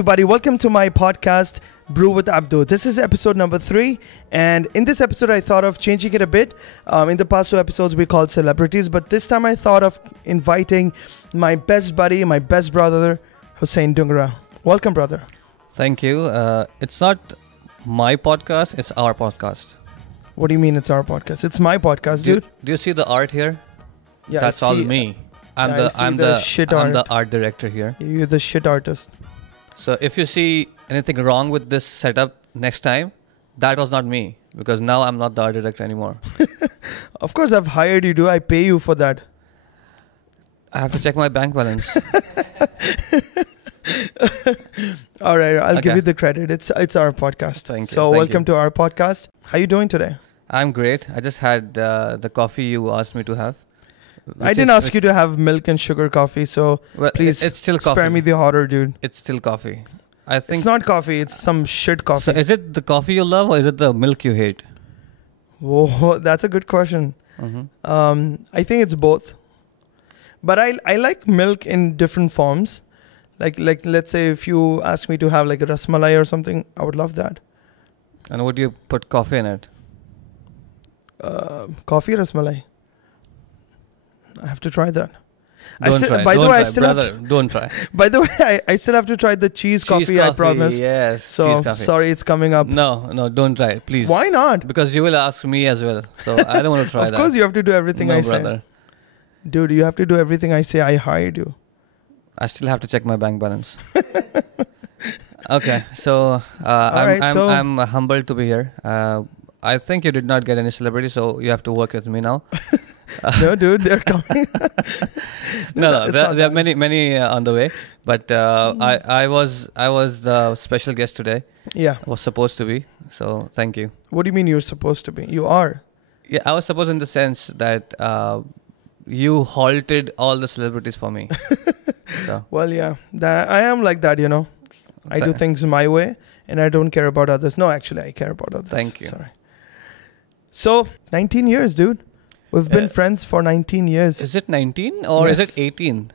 everybody, welcome to my podcast, Brew With Abdu. This is episode number 3, and in this episode I thought of changing it a bit. In the past 2 episodes we called celebrities, but this time I thought of inviting my best buddy, my best brother, Husain Dungra. Welcome, brother. Thank you. It's not my podcast, it's our podcast. What do you mean it's our podcast? It's my podcast, dude. Do you see the art here? Yeah, That's all me. I'm the art director here. You're the shit artist. So if you see anything wrong with this setup next time, that was not me, because now I'm not the art director anymore. Of course, I've hired you, dude. I pay you for that. I have to check my bank balance. All right, I'll give you the credit. It's our podcast. Thank you. So welcome to our podcast. How you doing today? I'm great. I just had the coffee you asked me to have. I didn't ask you to have milk and sugar coffee, so please it's still spare coffee. me the horror, dude. It's still coffee. I think it's not coffee. It's some shit coffee. So is it the coffee you love or is it the milk you hate? Whoa, that's a good question. Mm-hmm. I think it's both. But I like milk in different forms. Like let's say if you ask me to have like a rasmalai or something, I would love that. And would you put coffee in it? Coffee rasmalai. I have to try that. Don't try. By the way, I still have to try the cheese coffee, I promise. Yes. So sorry, it's coming up. No, don't try, please. Why not? Because you will ask me as well. So I don't want to try that. Of course, you have to do everything I say. Brother. Dude, you have to do everything I say. I hired you. I still have to check my bank balance. Okay, so I'm humbled to be here. I think you did not get any celebrity, so you have to work with me now. No, dude, they're coming. no, there are many on the way. But I was the special guest today. Yeah, I was supposed to be. So thank you. What do you mean you're supposed to be? You are. Yeah, I was supposed in the sense that you halted all the celebrities for me. So. Well, yeah, I am like that, you know. I do things my way, and I don't care about others. No, actually, I care about others. Thank you. Sorry. So, 19 years, dude. We've been friends for 19 years. Is it 19 or is it 18?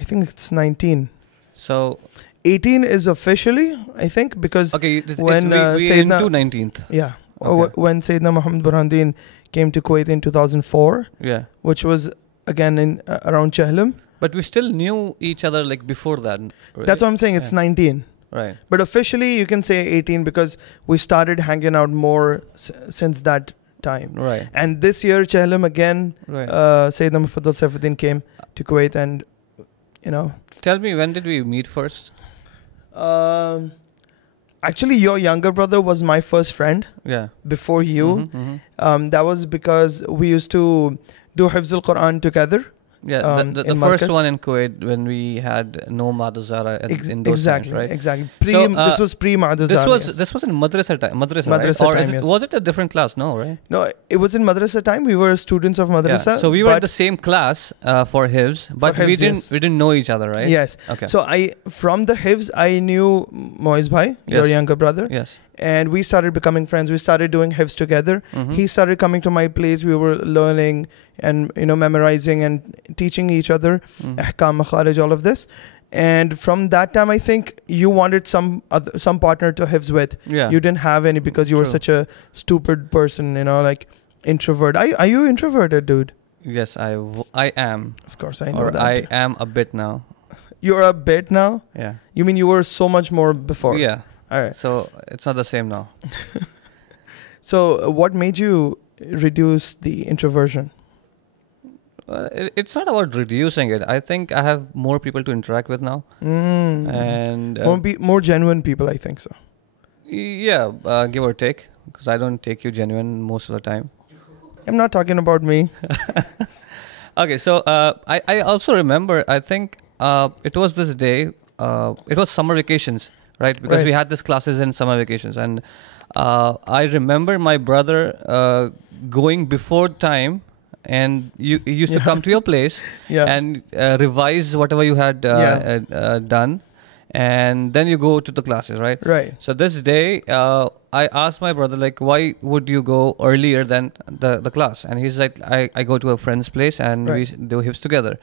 I think it's 19. So 18 is officially, I think, because when we into 19th. Yeah. Okay. When Sayyidina Muhammad Burhanuddin came to Kuwait in 2004. Yeah. Which was again in around Chehlam. But we still knew each other like before that. Right? That's what I'm saying. It's 19. Right. But officially you can say 18 because we started hanging out more since that time. Right. And this year Chehlam again, right. Sayyidina Mufaddal Saifuddin came to Kuwait, and you know. Tell me, when did we meet first? Actually, your younger brother was my first friend. Yeah. Before you. Mm-hmm. That was because we used to do Hifz al-Quran together. Yeah, the first one in Kuwait when we had no Madhuzara in those times, right? Exactly. This was pre-Madhuzara. This was in Madrasa time, right? Or time, was it a different class? No, right? No, it was in Madrasa time. We were students of Madrasa. Yeah. So we were in the same class for Hifz, but we didn't know each other, right? Yes. Okay. So from the Hifz, I knew Moiz Bhai, your younger brother. Yes. And we started becoming friends. We started doing Hifz together. Mm-hmm. He started coming to my place. We were learning and memorizing and teaching each other ahkam, makharij, all of this. And from that time, I think you wanted some partner to Hifz with. Yeah. You didn't have any because you were such a stupid person, like introvert. Are you introverted, dude? Yes, I am. Of course, I know that. I am a bit now. You're a bit now? Yeah. You mean you were so much more before? Yeah. All right. So it's not the same now. So what made you reduce the introversion? It's not about reducing it. I think I have more people to interact with now. And more genuine people, I think so. Yeah, give or take. Because I don't take you genuine most of the time. I'm not talking about me. Okay, so I also remember, I think it was this day, it was summer vacations. Right, because we had these classes in summer vacations, and I remember my brother going before time, and you used to come to your place and revise whatever you had done, and then you go to the classes, right? Right. So this day, I asked my brother, like, why would you go earlier than the class? And he's like, I go to a friend's place and we do hifz together.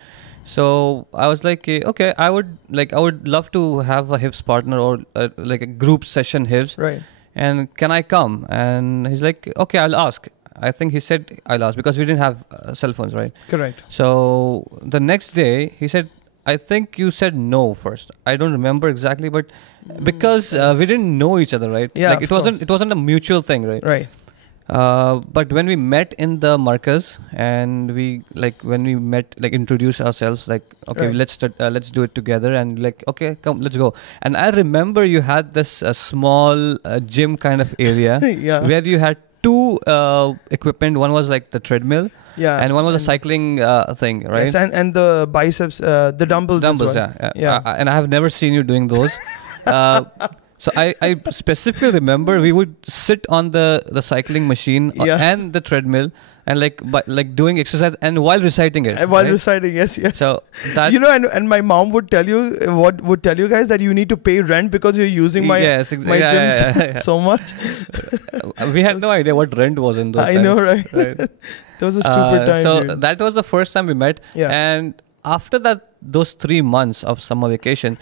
So I was like, okay, I would love to have a hifz partner or like a group session hifz. Right. And can I come? And he's like, okay, I'll ask. I think he said I'll ask because we didn't have cell phones, right? Correct. So the next day he said, I think you said no first. I don't remember exactly, but because we didn't know each other, right? Yeah, like it wasn't a mutual thing, right? Right. But when we met in the markaz and when we met, like introduced ourselves, like, okay, Right. let's do it together, and like, okay, come, let's go. And I remember you had this small gym kind of area Yeah. where you had two equipment. One was like the treadmill, Yeah. and one was a cycling thing, right? Yes, and the biceps, the dumbbells as well. Yeah. And I have never seen you doing those. So I specifically remember we would sit on the cycling machine and the treadmill and like doing exercise and while reciting it. While reciting, yes. So that, and my mom would tell you guys that you need to pay rent because you're using my gym so much. We had no idea what rent was in those times. I know, right? That was a stupid time. So dude. that was the first time we met. Yeah. And after that, those 3 months of summer vacation,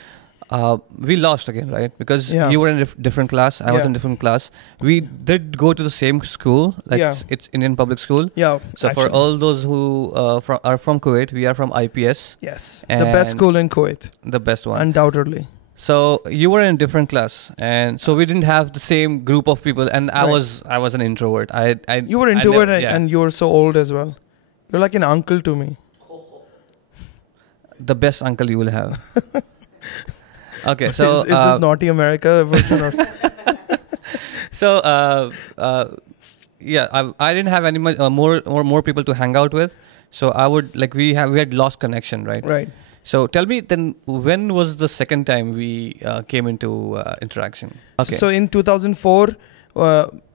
we lost again, right? Because you were in a different class, I was in a different class. We did go to the same school, like it's Indian public school. Yeah. So for all those who are from Kuwait, we are from IPS. Yes, the best school in Kuwait. The best one. Undoubtedly. So you were in a different class, and so we didn't have the same group of people. And I was an introvert. You were introvert, and you were so old as well. You're like an uncle to me. The best uncle you will have. Okay, so is this Naughty America version or so I didn't have any more people to hang out with, so I would we had lost connection, right? Right. So tell me then, when was the second time we came into interaction? Okay. So in 2004,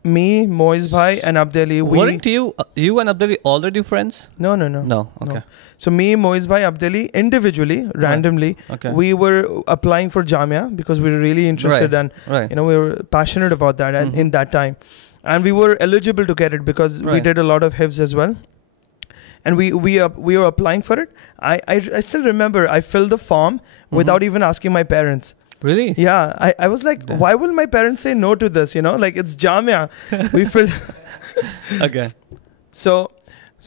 me, Moiz Bhai, and Abdeli, weren't you and Abdeli already friends? No. Okay. No. So me, Moiz Bhai, Abdeli, individually, randomly, we were applying for Jamia because we were really interested and we were passionate about that in that time, and we were eligible to get it because we did a lot of hifz as well. And we were applying for it. I still remember I filled the form without even asking my parents. Really? Yeah. I was like, why will my parents say no to this? Like it's Jamia. We filled. Okay. So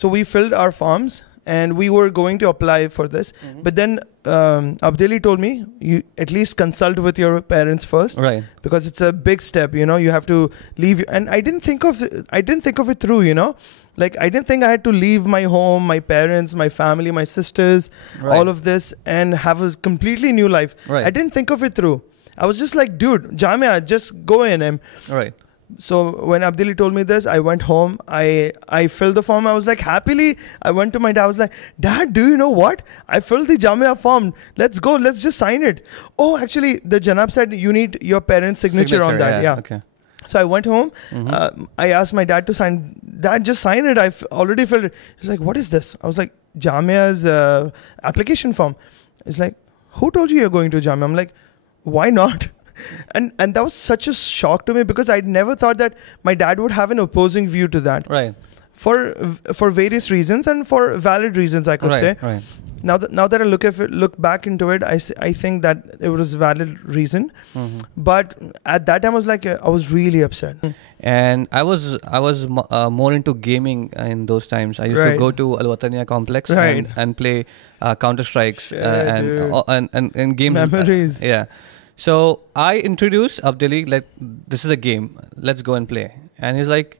we filled our forms and we were going to apply for this. But then Abdeli told me, you at least consult with your parents first. Right. Because it's a big step, you have to leave. And I didn't think of it through, Like I didn't think I had to leave my home, my parents, my family, my sisters, all of this and have a completely new life. Right. I didn't think of it through. I was just like, dude, Jamia, just go in. Right. So when Abdeli told me this, I went home. I filled the form. I was like, happily, I went to my dad. I was like, Dad, do you know what? I filled the Jamia form. Let's go. Let's just sign it. Oh, actually, the Janab said you need your parents' signature on that. Yeah. Okay. So I went home. I asked my dad to sign. Dad, just sign it. I've already filled it. He's like, what is this? I was like, Jamia's application form. He's like, who told you you're going to Jamia? I'm like, why not? And that was such a shock to me because I'd never thought that my dad would have an opposing view to that. Right. For various reasons and for valid reasons, I could say. Right. Now that I look back into it, I think that it was a valid reason. But at that time, I was like, I was really upset. And I was more into gaming in those times. I used to go to Al Wataniya complex and play Counter Strikes and games. Memories. Yeah. So I introduced Abdeli, like, this is a game. Let's go and play. And he's like,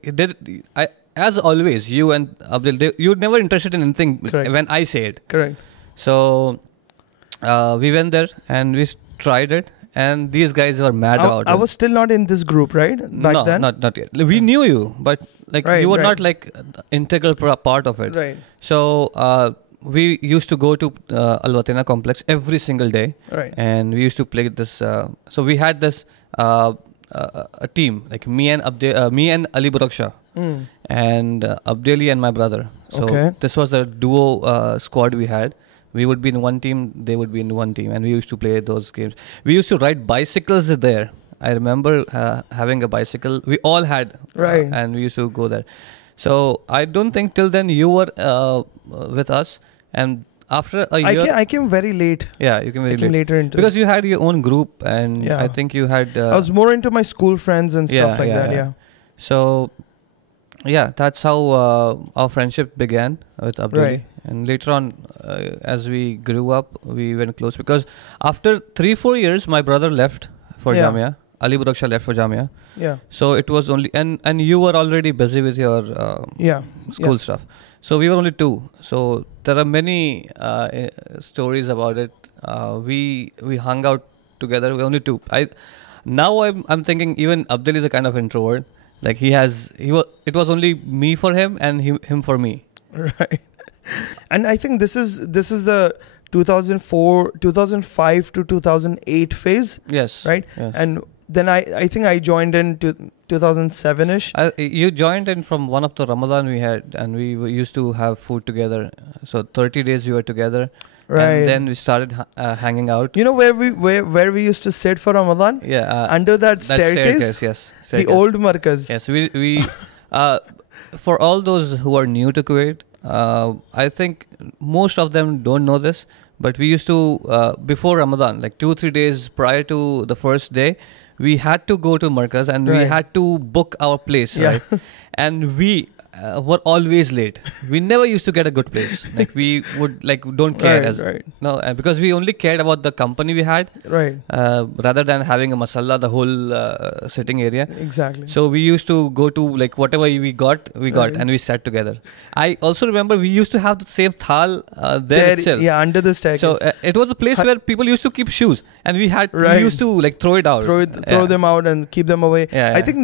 as always, you and Abdel, you're never interested in anything when I say it. Correct. So we went there and we tried it. And these guys were mad about it. I was still not in this group, right? Back then? Not yet. We knew you, but you were not like integral part of it. Right. So we used to go to Al Wataniya complex every single day. Right. And we used to play this. So we had this a team, like me and Ali Buraksha. And Abdeli and my brother. So this was the duo squad we had. We would be in one team, they would be in one team, and we used to play those games. We used to ride bicycles there. I remember having a bicycle. We all had, Right. and we used to go there. So I don't think till then you were with us, and after a year, I came very late. yeah, you came I very came late later into because you had your own group, and Yeah. I think you had. I was more into my school friends and stuff Yeah, like yeah, that. yeah. Yeah. So, yeah, that's how our friendship began with Abdul. Right. And later on, as we grew up, we went close because after 3-4 years, my brother left for Yeah. Jamia. Ali Buraksha left for Jamia. Yeah. So it was only, and you were already busy with your Yeah. school stuff. So we were only two. So there are many stories about it. We hung out together. We were only two. Now I'm thinking even Abdul is a kind of introvert. Like it was only me for him and him for me. Right. And I think this is the 2005 to 2008 phase, Yes. right? Yes. And then I think I joined in 2007ish. You joined in from one of the Ramadan we had, and we used to have food together. So 30 days we were together, Right. and then we started hanging out. You know where we used to sit for Ramadan? Yeah, Under that staircase? Yes, The staircase. old markaz. Yes, we for all those who are new to Kuwait, I think most of them don't know this, but we used to before Ramadan, like 2-3 days prior to the first day, we had to go to Markaz and we Right. had to book our place, Yeah. right? And we were always late. We never used to get a good place. Like we would don't care Right. no, because we only cared about the company we had Right. rather than having a masala, the whole sitting area. Exactly. So we used to go to whatever we got, Right. and we sat together. I also remember we used to have the same thal there itself. Yeah, under the staircase. So it was a place where people used to keep shoes, and we Right. used to throw it out, throw them out and keep them away. Yeah, I yeah. think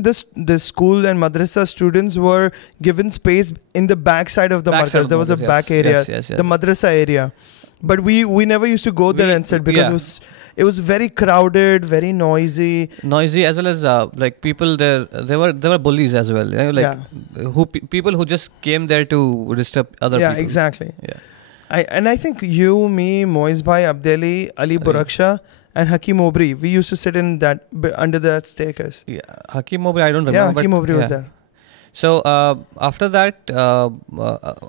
this school and madrasa students were given space in the back side of the Back side markaz. of There the was a markaz, back yes. area, Yes, yes, yes. the madrasa area. But we never used to go there We- and sit because yeah. it was very crowded, very noisy. Noisy, as well as people there. There were bullies as well. You know, people who just came there to disturb other Yeah, people. exactly. Yeah. I think you, me, Moiz Bhai, Abdeli, Ali Buraksha, and Hakim Obri, we used to sit in that under that staircase. Yeah, Hakim Obri, I don't remember. Yeah, but Hakim Obri was yeah. there. So after that,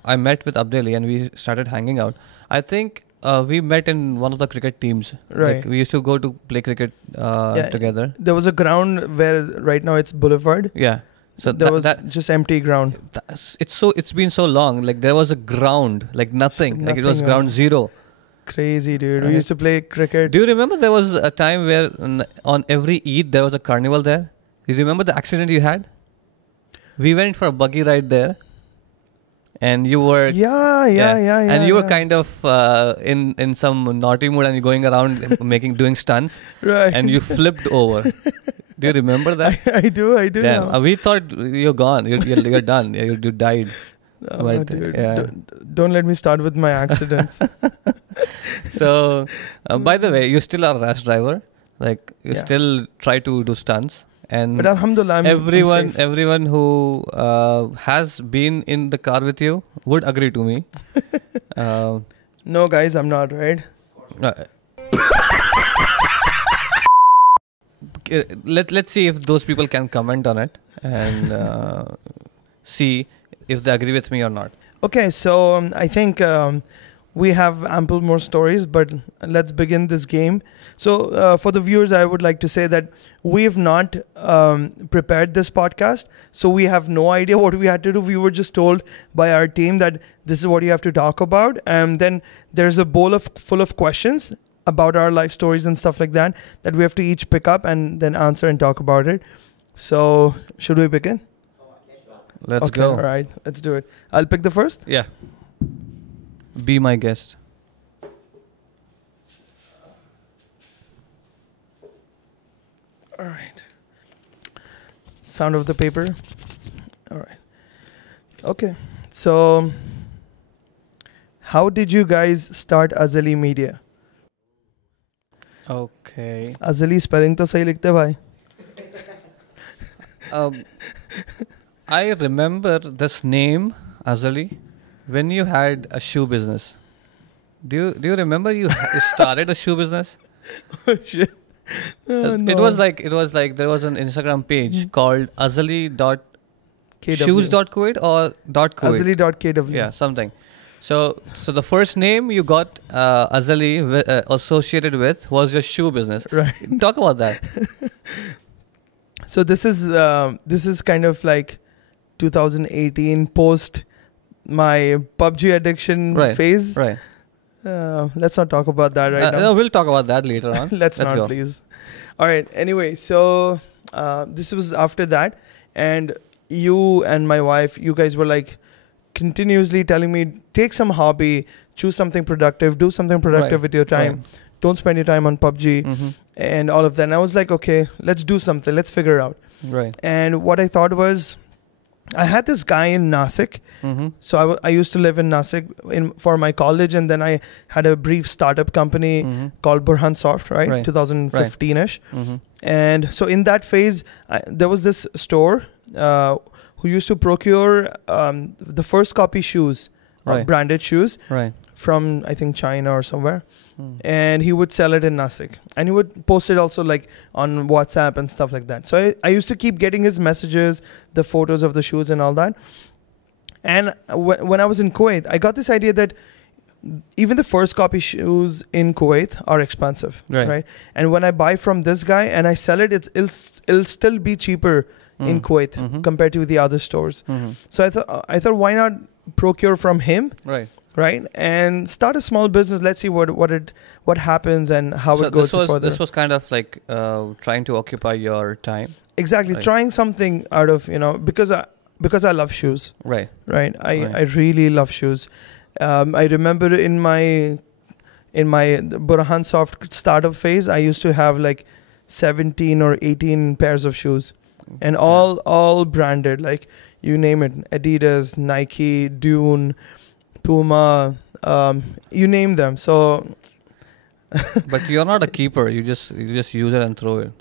I met with Abdeli and we started hanging out. I think we met in one of the cricket teams. Right. Like, we used to go to play cricket together. There was a ground where right now it's Boulevard. Yeah. So There was that just empty ground. it's been so long. Like there was a ground, like nothing. Like it was Nothing, ground zero. Crazy, dude. We Right. used to play cricket. Do you remember there was a time where on every Eid there was a carnival there? You remember the accident you had? We went for a buggy ride there, and you were Yeah. and you were yeah. kind of in some naughty mood and you're going around doing stunts, right. and you flipped over. Do you remember that? I do. Damn, now. we thought you're gone. You're done. You died. Oh, but, dude, yeah. don't let me start with my accidents. So, by the way, you still are a rash driver. Like you Yeah. still try to do stunts, and But Alhamdulillah, I'm safe. everyone who has been in the car with you would agree to me. No, guys, I'm not, right? Let's see if those people can comment on it and see if they agree with me or not. Okay, so I think we have ample more stories, but let's begin this game. So for the viewers, I would like to say that we have not prepared this podcast, so we have no idea what we had to do. We were just told by our team that this is what you have to talk about, and then there's a bowl full of questions about our life stories and stuff like that we have to each pick up and then answer and talk about it. So should we begin? Let's Okay, go. all right, let's do it. I'll pick the first. Yeah. Be my guest. All right. Sound of the paper. All right. Okay. So, how did you guys start Azali Media? Okay. Azali spelling तो सही लिखते भाई. I remember this name, Azali, when you had a shoe business. Do you remember you started a shoe business? Oh, shit. Oh, It was like there was an Instagram page called shoes.kuwait or .kuwait. Azali.kw. Yeah, something. So the first name you got Azali associated with was your shoe business. Right. Talk about that. So this is kind of like 2018 post my PUBG addiction phase. Right. Let's not talk about that right now. No, we'll talk about that later on. Let's not, go. please. All right. Anyway, so this was after that, and you and my wife, you guys were like continuously telling me, take some hobby, choose something productive, do something productive with your time. Right. Don't spend your time on PUBG and all of that. And I was like, okay, let's do something. Let's figure it out. Right. And what I thought was, I had this guy in Nasik. So I used to live in Nasik for my college, and then I had a brief startup company called Burhan Soft, right? 2015-ish. And so in that phase, there was this store who used to procure the first copy shoes, branded shoes, from I think China or somewhere. And he would sell it in Nasik, and he would post it also like on WhatsApp and stuff like that. So I used to keep getting his messages, the photos of the shoes and all that. And when I was in Kuwait, I got this idea that even the first copy shoes in Kuwait are expensive, right? And when I buy from this guy and I sell it, it'll still be cheaper in Kuwait compared to the other stores. So I thought why not procure from him, right? And start a small business. Let's see what happens and how it goes further. This was kind of like trying to occupy your time. Exactly, trying something out of because I love shoes. Right. I really love shoes. I remember in my Burhan Soft startup phase, I used to have like 17 or 18 pairs of shoes, and all branded, like you name it, Adidas, Nike, Dune, Puma, you name them. So but you're not a keeper. You just use it and throw it.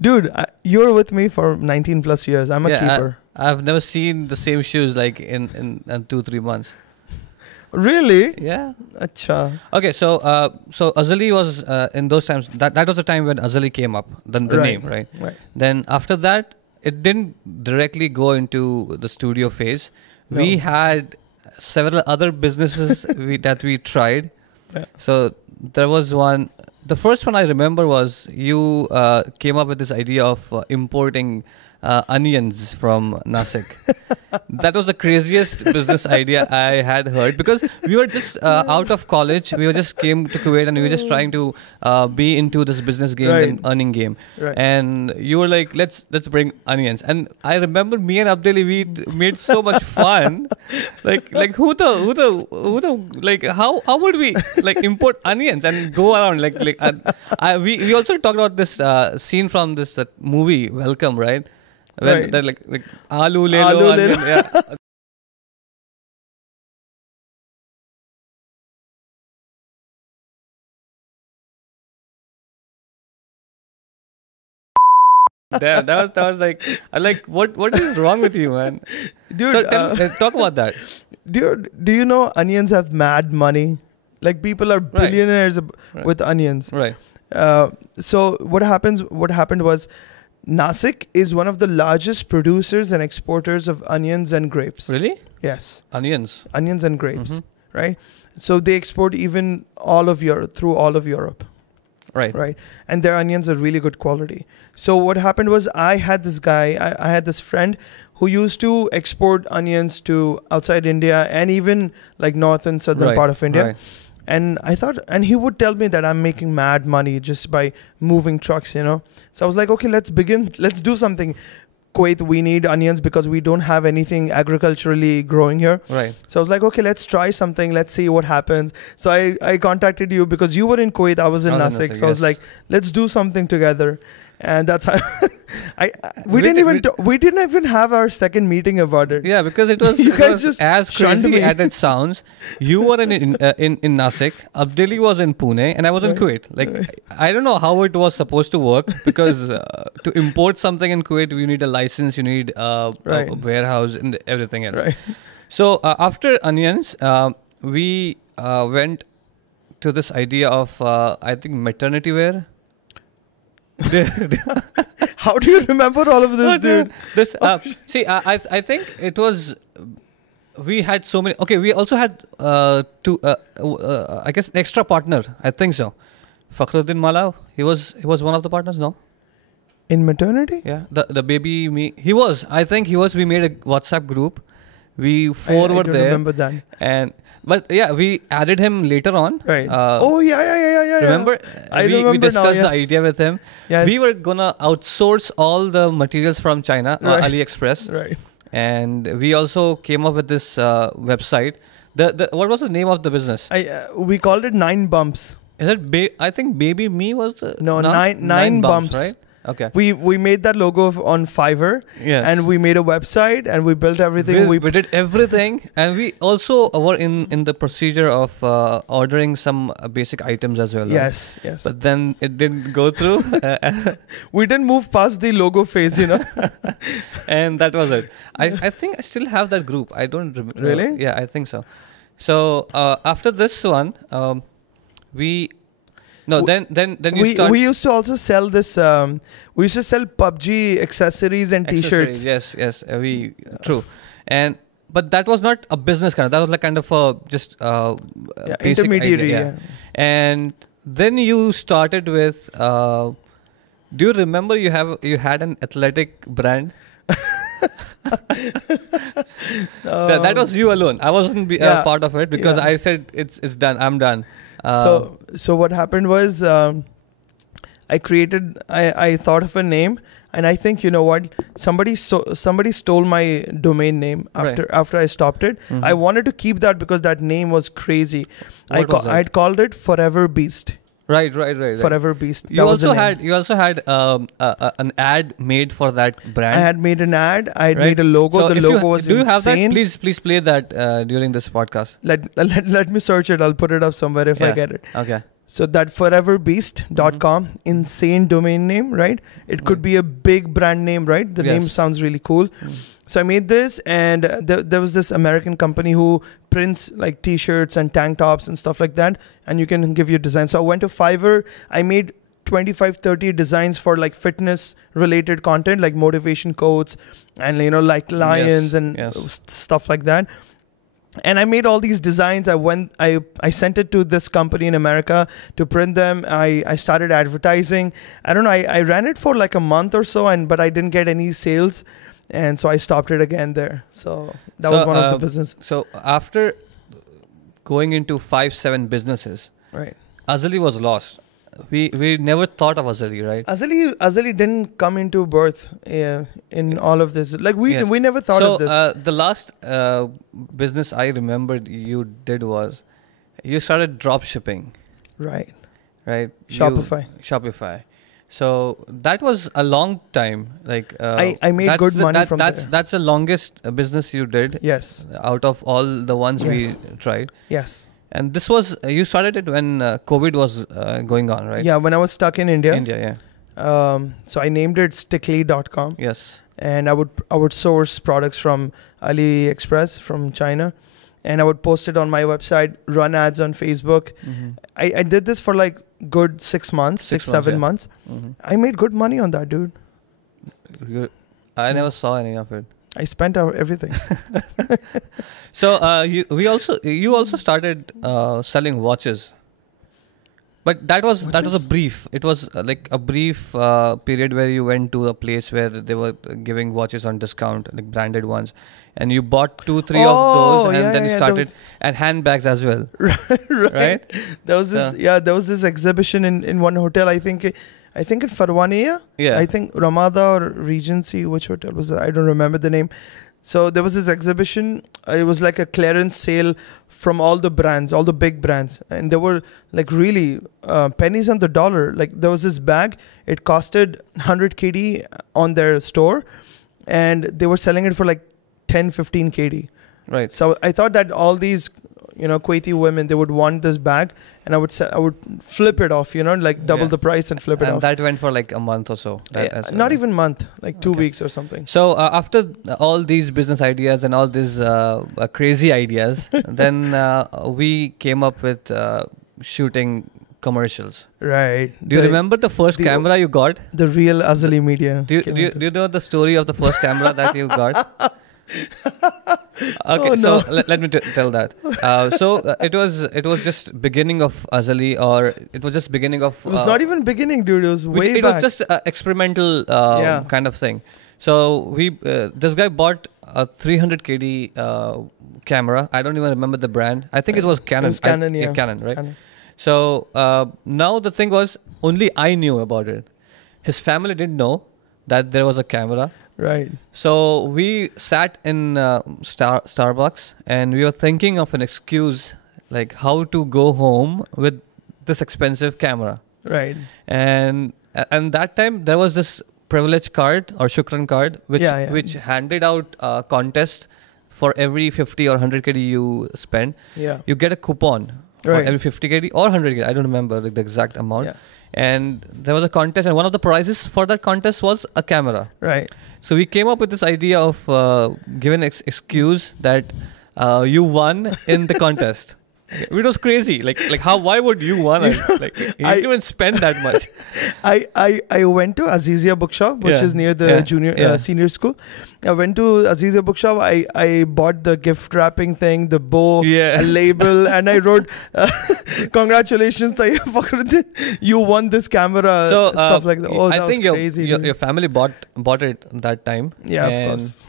Dude, you're with me for 19 plus years. I'm a keeper. I've never seen the same shoes like in 2-3 months. Really? Yeah. Acha. Okay, so Azali was in those times. That was the time when Azali came up. The name, right? Right. Then after that, it didn't directly go into the studio phase. No. We had several other businesses that we tried. Yeah. So there was one. The first one I remember was you came up with this idea of importing onions from Nasik. That was the craziest business idea I had heard, because we were just out of college. We just came to Kuwait and we were just trying to be into this business game and earning game. Right. And you were like, let's bring onions. And I remember me and Abdeli, we made so much fun. like who the like how would we like import onions and go around we also talked about this scene from this movie Welcome, right? When they're like aloo le lo, yeah. Damn, that was like, I'm like, what is wrong with you, man? Dude, so talk about that. Dude, do you know onions have mad money? Like, people are billionaires with onions. Right. So what happened was, Nasik is one of the largest producers and exporters of onions and grapes. Really? Yes. Onions and grapes, right? So they export even through all of Europe. Right. And their onions are really good quality. So what happened was, I had this guy, I had this friend who used to export onions to outside India and even like north and southern part of India. Right. And I thought, and he would tell me that I'm making mad money just by moving trucks, So I was like, okay, let's do something. Kuwait, we need onions because we don't have anything agriculturally growing here. Right. So I was like, okay, let's try something. Let's see what happens. So I contacted you because you were in Kuwait. I was in Nasik. So I was like, let's do something together. And that's how we didn't even have our second meeting about it. Yeah, because it was, just as crazy as it sounds. You were in Nasik, Abdeli was in Pune, and I was in Kuwait. Like, I don't know how it was supposed to work, because to import something in Kuwait, you need a license, you need a warehouse, and everything else. Right. So after onions, we went to this idea of I think maternity wear. How do you remember all of this, dude? This see, I think it was. We had so many. Okay, we also had two. I guess an extra partner. I think so. Fakhruddin Malaw. He was one of the partners. No. In maternity? Yeah. The baby me. He was. I think he was. We made a WhatsApp group. We four were I don't there. remember that. But yeah, we added him later on. Right. Yeah. Remember? I remember we discussed now, the idea with him. Yes. We were gonna outsource all the materials from China, AliExpress. Right. And we also came up with this website. The what was the name of the business? We called it 9 Bumps. Is it? I think Baby Me was the nine bumps, right? Okay. We made that logo on Fiverr. Yes. And we made a website and we built everything. We did everything, and we also were in the procedure of ordering some basic items as well. Yes. Right? But then it didn't go through. We didn't move past the logo phase, And that was it. I think I still have that group. I don't remember. Really? Yeah, I think so. So after this one, we. No, then you start. We used to also sell this. We used to sell PUBG accessories and T-shirts. Yes. True, but that was not a business kind of. That was like kind of a just basic intermediary. idea, And then you started with. Do you remember you had an athletic brand? That was you alone. I wasn't part of it because I said it's done. I'm done. So what happened was I thought of a name, and I think, you know what, somebody stole my domain name after I stopped it. Mm-hmm. I wanted to keep that because that name was crazy. I'd called it Forever Beast. Right. Forever Beast. You also had an ad made for that brand. I had made an ad. I had made a logo. So the logo was insane. Do you have that? Please play that during this podcast. Let me search it. I'll put it up somewhere if I get it. Okay. So that foreverbeast.com, insane domain name, right? It could be a big brand name, right? The name sounds really cool. So I made this, and there was this American company who prints like T-shirts and tank tops and stuff like that, and you can give your design. So I went to Fiverr. I made 25-30 designs for like fitness related content, like motivation quotes and like lions and stuff like that. And I made all these designs. I sent it to this company in America to print them. I started advertising. I don't know. I ran it for like a month or so, but I didn't get any sales. And so I stopped it again there. So that was one of the business. So after going into 5-7 businesses, right, Azali was lost. We never thought of Azali, right? Azali didn't come into birth in all of this. Like we never thought of this. So the last business I remembered you did was you started drop shipping. Right. Shopify. So that was a long time. Like I made good money from there. That's the longest business you did. Yes. Out of all the ones we tried. Yes. And this was you started it when COVID was going on, right? Yeah, when I was stuck in India. Yeah. So I named it stickly.com. Yes. And I would source products from AliExpress from China, and I would post it on my website, run ads on Facebook. Mm-hmm. I did this for like good 6 months, 7 months. Mm-hmm. I made good money on that, dude. I never saw any of it. I spent everything. So you also started selling watches, but that was a brief. It was like a brief period where you went to a place where they were giving watches on discount, like branded ones, and you bought 2-3 of those, and then you started and handbags as well. Right? There was this exhibition in one hotel. I think in Farwaniya. Yeah. I think Ramada or Regency. Which hotel was that? I don't remember the name. So there was this exhibition. It was like a clearance sale from all the brands, all the big brands. And there were like really pennies on the dollar. Like there was this bag. It costed 100 KD on their store. And they were selling it for like 10-15 KD. Right. So I thought that all these Kuwaiti women, they would want this bag, and I would flip it off, like double the price and flip it off. And that went for like a month or so. Not even a month, like 2 weeks or something. So after all these business ideas and all these crazy ideas, then we came up with shooting commercials. Right. Do you remember the first camera you got? The real Azali Media. Do you know the story of the first camera that you got? Okay, so let me tell that. It was just beginning of Azali, or it was just beginning of. It was not even beginning, dude. It was way back. It was just experimental kind of thing. So this guy bought a 300 KD camera. I don't even remember the brand. I think it was Canon. It was Canon, Canon, right? Canon. So now the thing was, only I knew about it. His family didn't know that there was a camera. Right. So we sat in Starbucks and we were thinking of an excuse, like how to go home with this expensive camera. Right. And that time there was this privilege card or Shukran card, which handed out a contest for every 50 or 100 KD you spend. Yeah. You get a coupon for every 50 KD or 100 KD. I don't remember the exact amount. Yeah. And there was a contest, and one of the prizes for that contest was a camera. Right. So we came up with this idea of giving an excuse that you won in the contest. It was crazy. Like how? Why would you won? You didn't even spend that much. I went to Azizia Bookshop, which is near the senior school. I went to Azizia Bookshop. I bought the gift wrapping thing, the bow, a label, and I wrote, "Congratulations, Tayyib Fakhruddin, you won this camera." So stuff like that. Oh, that was crazy. Your family bought it that time. Yeah, of course.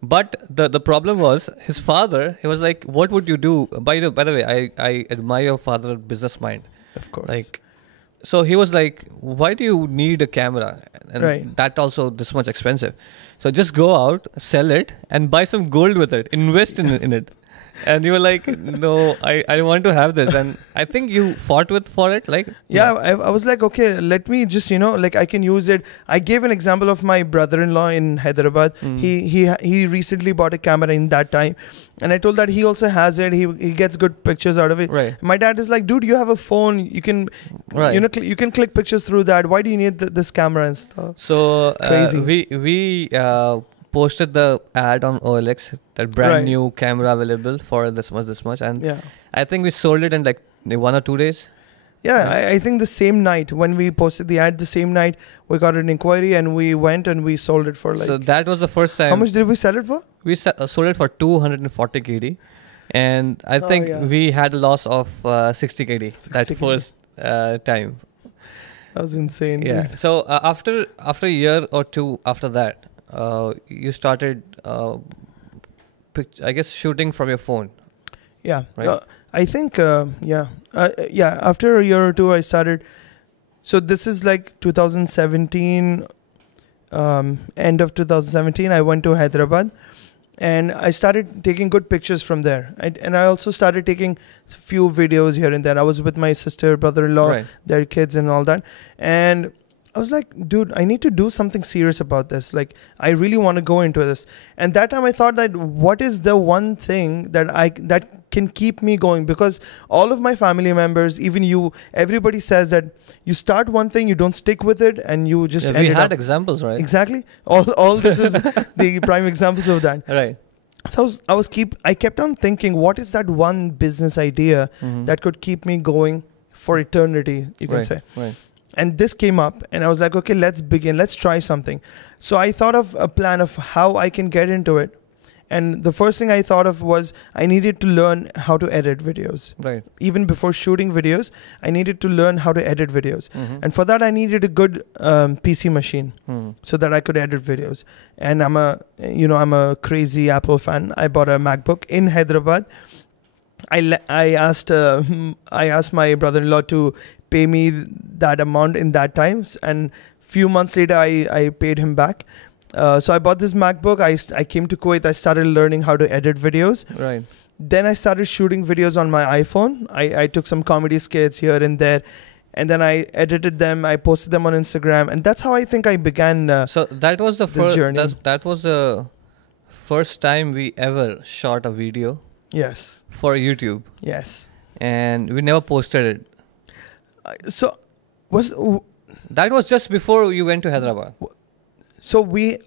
But the problem was his father. He was like, "What would you do?" By the way, I admire your father's business mind. Of course. Like, so he was like, "Why do you need a camera? And that also this much expensive. So just go out, sell it, and buy some gold with it. Invest in it." And you were like, "No, I want to have this." And I think you fought for it, like. Yeah, I was like, okay, let me just, like I can use it. I gave an example of my brother-in-law in Hyderabad. He recently bought a camera in that time. And I told that he also has it. He gets good pictures out of it. Right. My dad is like, dude, you have a phone. You can, you can click pictures through that. Why do you need this camera and stuff? So crazy. We posted the ad on OLX, that brand new camera available for this much, and I think we sold it in like 1 or 2 days. Yeah, I think the same night when we posted the ad, the same night we got an inquiry and we went and we sold it for like. So that was the first time. How much did we sell it for? We sold it for 240 KD, and I think we had a loss of 60 KD that first time. That was insane. Yeah. Dude. So after a year or two after that, you started, I guess, shooting from your phone. Yeah. Right? I think, after a year or two, I started. So this is like 2017, end of 2017, I went to Hyderabad. And I started taking good pictures from there. And I also started taking a few videos here and there. I was with my sister, brother-in-law, their kids and all that. And I was like, dude, I need to do something serious about this. Like, I really want to go into this. And that time I thought that what is the one thing that can keep me going? Because all of my family members, even you, everybody says that you start one thing, you don't stick with it, and you just end it up. We had examples, right? Exactly. All this is the prime examples of that. Right. So I kept on thinking, what is that one business idea that could keep me going for eternity, you can say. Right. And this came up and I was like, okay, let's begin. Let's try something. So I thought of a plan of how I can get into it. And the first thing I thought of was I needed to learn how to edit videos. Right. Even before shooting videos, I needed to learn how to edit videos. And for that, I needed a good PC machine so that I could edit videos. And I'm a crazy Apple fan. I bought a MacBook in Hyderabad. I asked my brother-in-law to pay me that amount in that time, and few months later I paid him back. So I bought this MacBook. I came to Kuwait. I started learning how to edit videos. Right. Then I started shooting videos on my iPhone. I took some comedy skits here and there, and then I edited them. I posted them on Instagram, and that's how I think I began. So that was the first journey. That was the first time we ever shot a video. Yes. for YouTube, Yes. and we never posted it. So was That was just before you went to Hyderabad.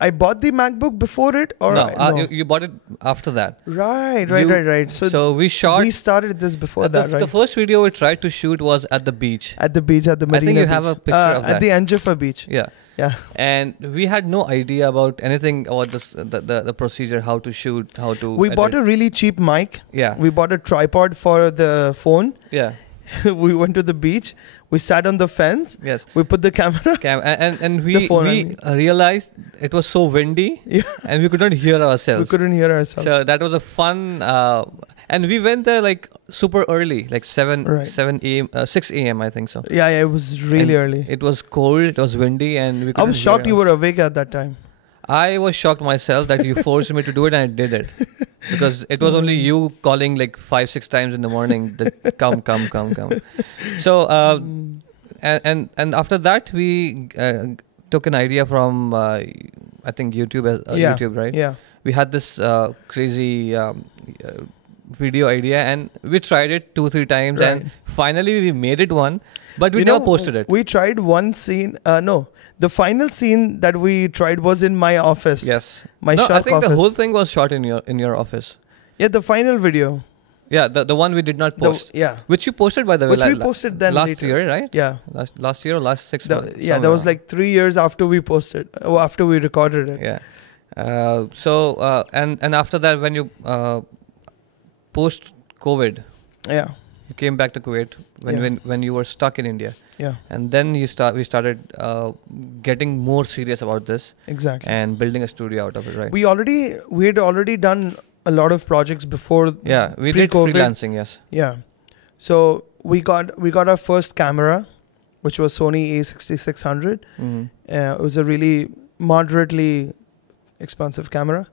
I bought the MacBook before it, or No, you bought it after that. Right. So we shot. We started this before that, right? The first video we tried to shoot was at the beach. At the beach, at the Marina. I think you beach. have a picture of that. At the Anjafa beach. Yeah. Yeah. And we had no idea about anything about this, the procedure, how to shoot, how to. We bought a really cheap mic. Yeah. We bought a tripod for the phone. Yeah. We went to the beach. We sat on the fence. Yes. We put the camera. And we realized it was so windy. Yeah. And we could not hear ourselves. We couldn't hear ourselves. So that was a fun. And we went there like super early, like 7 a.m., 6 a.m. I think so. Yeah, it was really early. It was cold. It was windy, and we. I was shocked you were awake at that time. I was shocked myself that you forced me to do it, and I did it because it was only you calling like 5-6 times in the morning that come. So and after that we took an idea from I think YouTube, YouTube, right? Yeah. We had this crazy video idea, and we tried it 2-3 times, Right. and finally we made it one, but we never posted it. We tried one scene. The final scene that we tried was in my office. Yes. My no, shop I think office. the whole thing was shot in your office. Yeah, the final video. Yeah, the one we did not post. Yeah. Which you posted, by the way. Which we posted then last later. year, right? Yeah. Last year or last 6 months. Yeah, that was like 3 years after we posted. After we recorded it. Yeah. And after that, when you post COVID, yeah, you came back to Kuwait when you were stuck in India. Yeah. And then we started getting more serious about this. Exactly. And building a studio out of it, right? We had already done a lot of projects before. Yeah, we did freelancing. Yes. Yeah. So we got our first camera, which was Sony A6600. Mm-hmm. It was a really moderately expensive camera,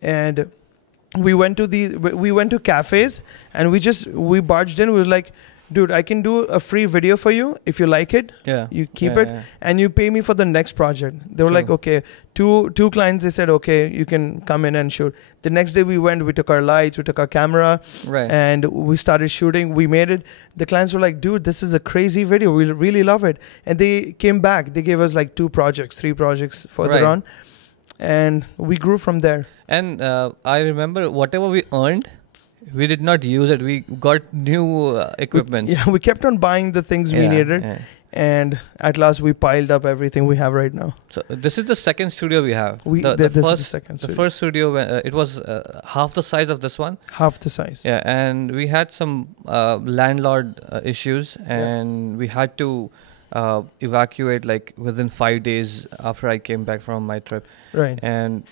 and we went to cafes, and we barged in. We were like, dude, I can do a free video for you if you like it. Yeah. You keep it, and you pay me for the next project. They were like, okay. Two clients, they said, okay, you can come in and shoot. The next day we went, we took our lights, we took our camera, right, and we started shooting. We made it. The clients were like, dude, this is a crazy video. We really love it. And they came back. They gave us like 3 projects further on. And we grew from there. And I remember whatever we earned, we did not use it. We got new equipment. We kept on buying the things we needed. Yeah. And at last we piled up everything we have right now. So this is the second studio we have. The first studio, it was half the size of this one. Half the size. Yeah, and we had some landlord issues, and we had to evacuate like within 5 days after I came back from my trip. Right. And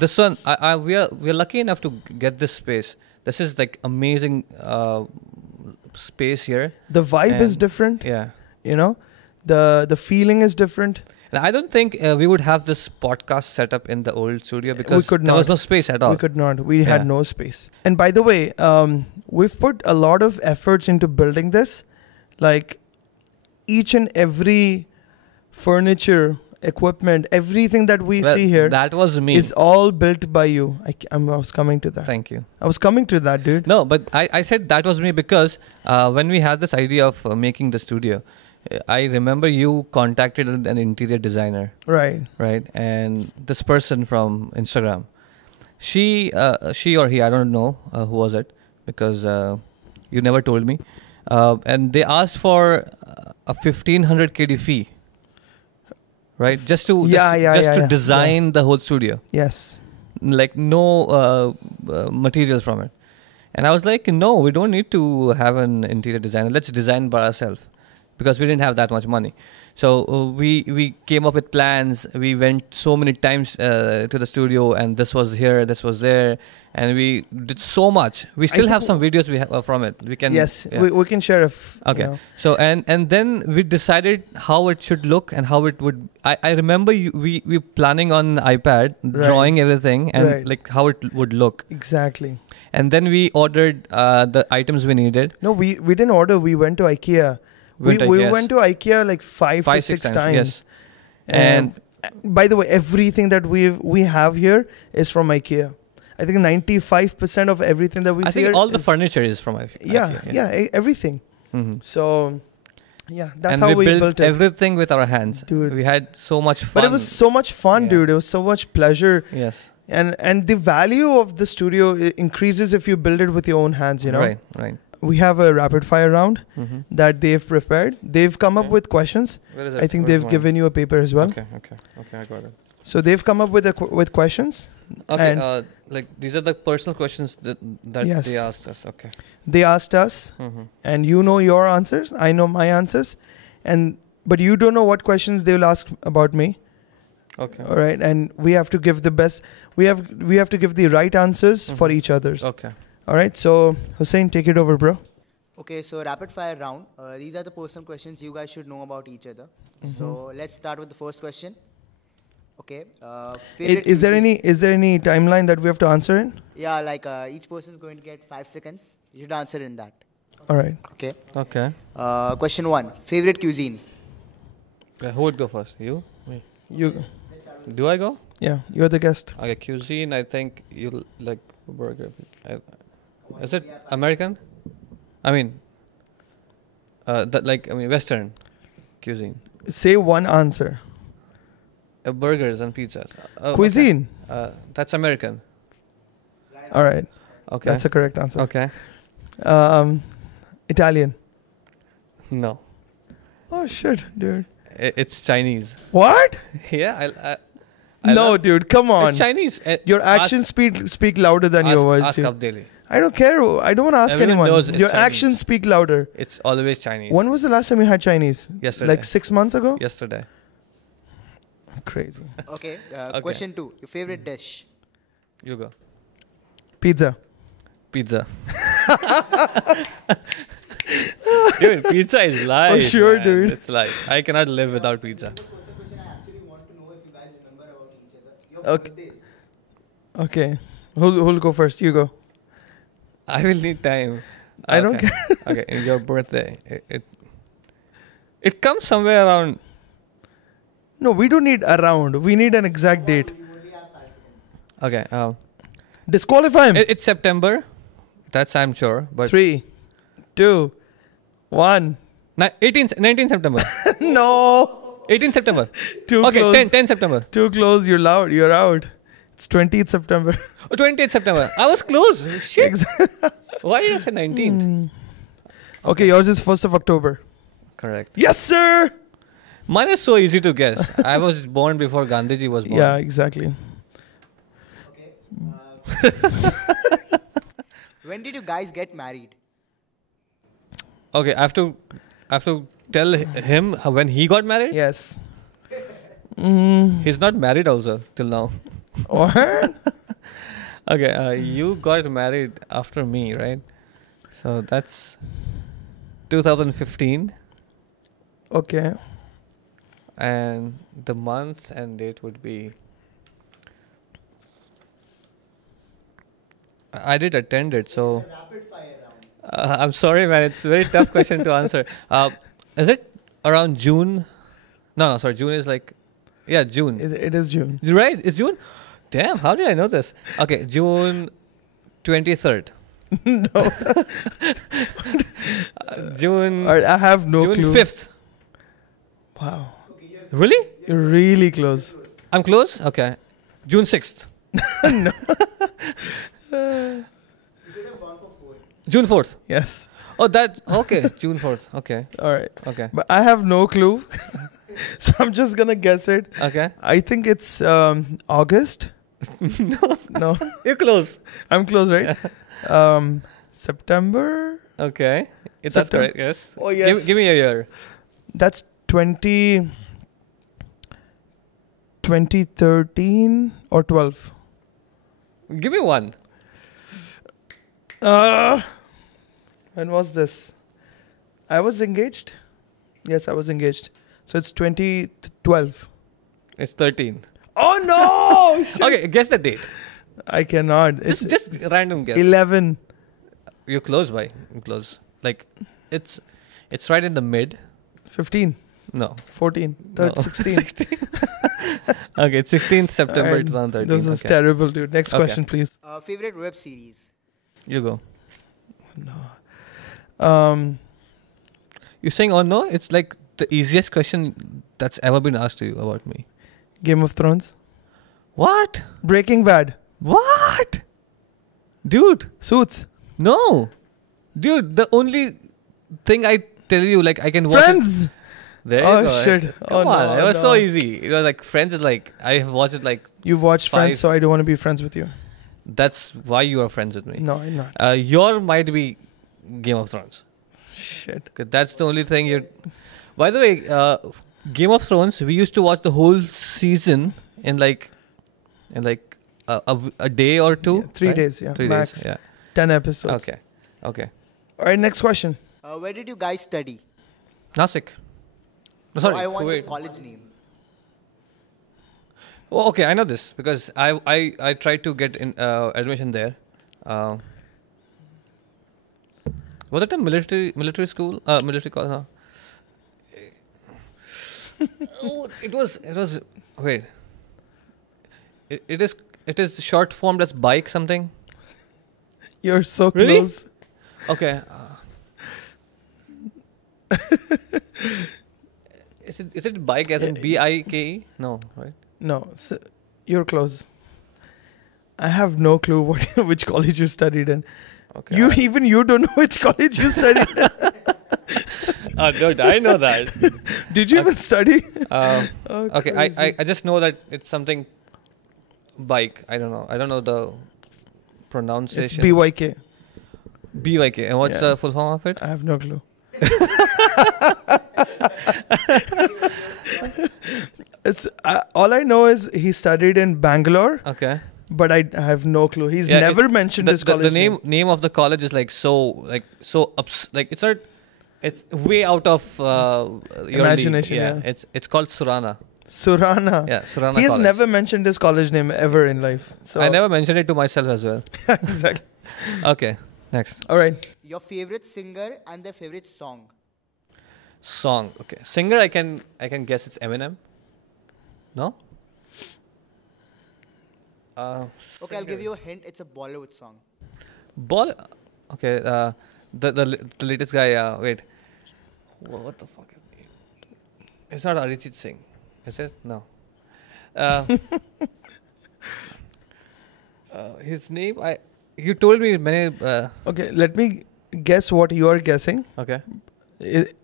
this one, we are lucky enough to get this space. This is like amazing space here. The vibe is different. Yeah. You know, the feeling is different. And I don't think we would have this podcast set up in the old studio because there was no space at all. We could not. We had no space. And by the way, we've put a lot of efforts into building this. Like each and every furniture, equipment, everything that we see here, that was me, is all built by you. I was coming to that. Thank you. I was coming to that, dude. No, but I said that was me because when we had this idea of making the studio, I remember you contacted an interior designer. Right. And this person from Instagram, she or he, I don't know who was it, because you never told me. And they asked for a 1,500 KD fee. Right, just to design the whole studio. Yes, like no materials from it, and I was like, no, we don't need to have an interior designer. Let's design by ourselves, because we didn't have that much money. So we came up with plans. We went so many times to the studio, and this was here, this was there, and we did so much. We still have some videos we have from it. We can we can share if okay. You know. So and then we decided how it should look and how it would. I remember we planning on iPad, drawing everything and like how it would look exactly. And then we ordered the items we needed. No, we didn't order. We went to IKEA. We went to IKEA like 5 to 6 times. Yes. And by the way, everything that we have here is from IKEA. I think 95% of everything that we I see think here all the is- furniture is from IKEA. everything. Mm-hmm. So, yeah, that's and how we built built it. everything with our hands. Dude. We had so much fun. But it was so much fun, Yeah. dude. It was so much pleasure. Yes. And the value of the studio increases if you build it with your own hands, you know. Right. We have a rapid fire round Mm-hmm. that they've prepared. They've come up Okay. with questions. Where is it? I think Where's they've mine? given you a paper as well. Okay, I got it. So they've come up with with questions. Okay, And- like these are the personal questions that Yes. they asked us. Okay. They asked us, Mm-hmm. and you know your answers. I know my answers, but you don't know what questions they will ask about me. Okay. All right, and we have to give the best. We have to give the right answers for Mhm. each others. Okay. All right. So Hussein, take it over, bro. Okay, so rapid fire round. These are the personal questions you guys should know about each other. So let's start with the first question. Okay. Favorite Is there cuisine? any timeline that we have to answer in? Yeah, like each person is going to get 5 seconds. You should answer in that. All right. Okay. Okay. Question 1. Favorite cuisine? Who would go first? You? Me? You. Do I go? Yeah, you're the guest. Okay, cuisine. I think you like burger. Is it American? I mean, Western cuisine. Say one answer. Burgers and pizzas. Oh, Cuisine. okay. That's American. All right. Okay. That's a correct answer. Okay. Italian. No, Oh shit, dude. it's Chinese. What? Yeah, I No, love- dude. Come on. It's Chinese. Your actions speak louder than your words. Ask dude. Abdeli. I don't care. I don't want to ask Everyone anyone. knows it's Your Chinese. actions speak louder. It's always Chinese. When was the last time you had Chinese? Yesterday. Like 6 months ago? Yesterday. Crazy. Okay. Okay. Question 2. Your favorite dish? You go. Pizza. Pizza. Dude, pizza is life. For sure, man. dude. It's life. I cannot live without pizza. Okay. Okay. Who'll go first? You go. I will need time. I don't Okay. Okay, in your birthday, it comes somewhere around. No, we don't need around. We need an exact date. Okay, Disqualify him. it's September. That's I'm sure. But 3, 2, 1. 19 September. No. 18 September. Too Okay, close. 10 September. Too close. You're loud. You're out. It's 20th September. Oh, 28th September. I was close. Shit. Exactly. Why did I say 19th? Okay, yours is 1st of October. Correct. Yes, sir. Mine is so easy to guess. I was born before Gandhiji was born. Yeah, exactly. When did you guys get married? Okay, I have to tell him when he got married. Yes. He's not married also till now. What? Okay, you got married after me, right? So that's 2015, Okay. and the month and date would be. I did attend it, so. I'm sorry, man. It's a very tough question to answer. Is it around June? No, sorry. June is like, yeah, June. It is June. You're right. It's June. Damn. How did I know this? Okay, June 23rd. No. June. All right, I have no June clue. 5th. Wow. Really? You're really close. I'm close. Okay. June 6th. June 4th. Yes. Oh, that. Okay. June 4th. Okay. All right. Okay. But I have no clue. So I'm just going to guess it. Okay. I think it's August. No. You're close. I'm close, right? September? Okay. That's September. correct. Yes. Oh, yes. Give me a year. That's 2013 or 12. Give me one. When was this? I was engaged. Yes, I was engaged. So it's 2012. It's 13. Oh no! Shit. Okay, guess the date. I cannot. It's Just random guess. 11. You're close by. You're close. Like it's right in the mid. 15. No. 14. No. 16. Okay, it's 16th September Alright, 2013. This is okay. terrible, dude. Next Okay. question, please. Favorite web series? You go. Um, You're saying oh no? It's like the easiest question that's ever been asked to you about me. Game of Thrones. What? Breaking Bad. What? Dude, Suits. no. Dude, the only thing I tell you, like, I can watch Friends. it. There you Oh, go. shit. Come Oh, on. no, It was so no. easy. It was like Friends is like, I have watched it like, You've watched Friends, 5. so I don't want to be friends with you. that's why you are friends with me. No, I'm not. Your might be Game of Thrones. Shit. 'Cause that's the only thing you. By the way, Game of Thrones, we used to watch the whole season in like a day or two. Yeah, 3 right? days, yeah. 3 Max. days. Yeah. 10 episodes. Okay. Okay. All right, next question. Where did you guys study? Nasik. No, sorry. No, I want the Kuwait. college name. Oh, okay. I know this because I tried to get in admission there. Was it a military school? Military college? No. Oh, it was. Wait. It is short formed as bike something. You're so Really? close. Okay. Is it bike as in BIKE? No, right? No, you're close. I have no clue which college you studied in. Okay. You don't know which college you studied in. Dude, I know that. Did you even study? Okay, crazy. I just know that it's something bike. I don't know. I don't know the It's pronunciation. BYK. BYK. And what's Yeah. the full form of it? I have no clue. It's all I know is he studied in Bangalore, Okay. but I have no clue. He's Yeah, never mentioned his college the name of the college is like it's not. It's way out of your Imagination, league. yeah. It's called Surana. Surana. Yeah, Surana He has College. never mentioned his college name ever in life. So I never mentioned it to myself as well. exactly. Okay, next All right. Your favorite singer and their favorite song? song. Okay, singer. I can guess it's Eminem. No. Okay, I'll give you a hint. It's a Bollywood song. Ball. Okay. The latest guy. Wait. What the fuck is it? It's not Arijit Singh, is it? No. His name. You told me many. Okay, let me guess what you are guessing. Okay.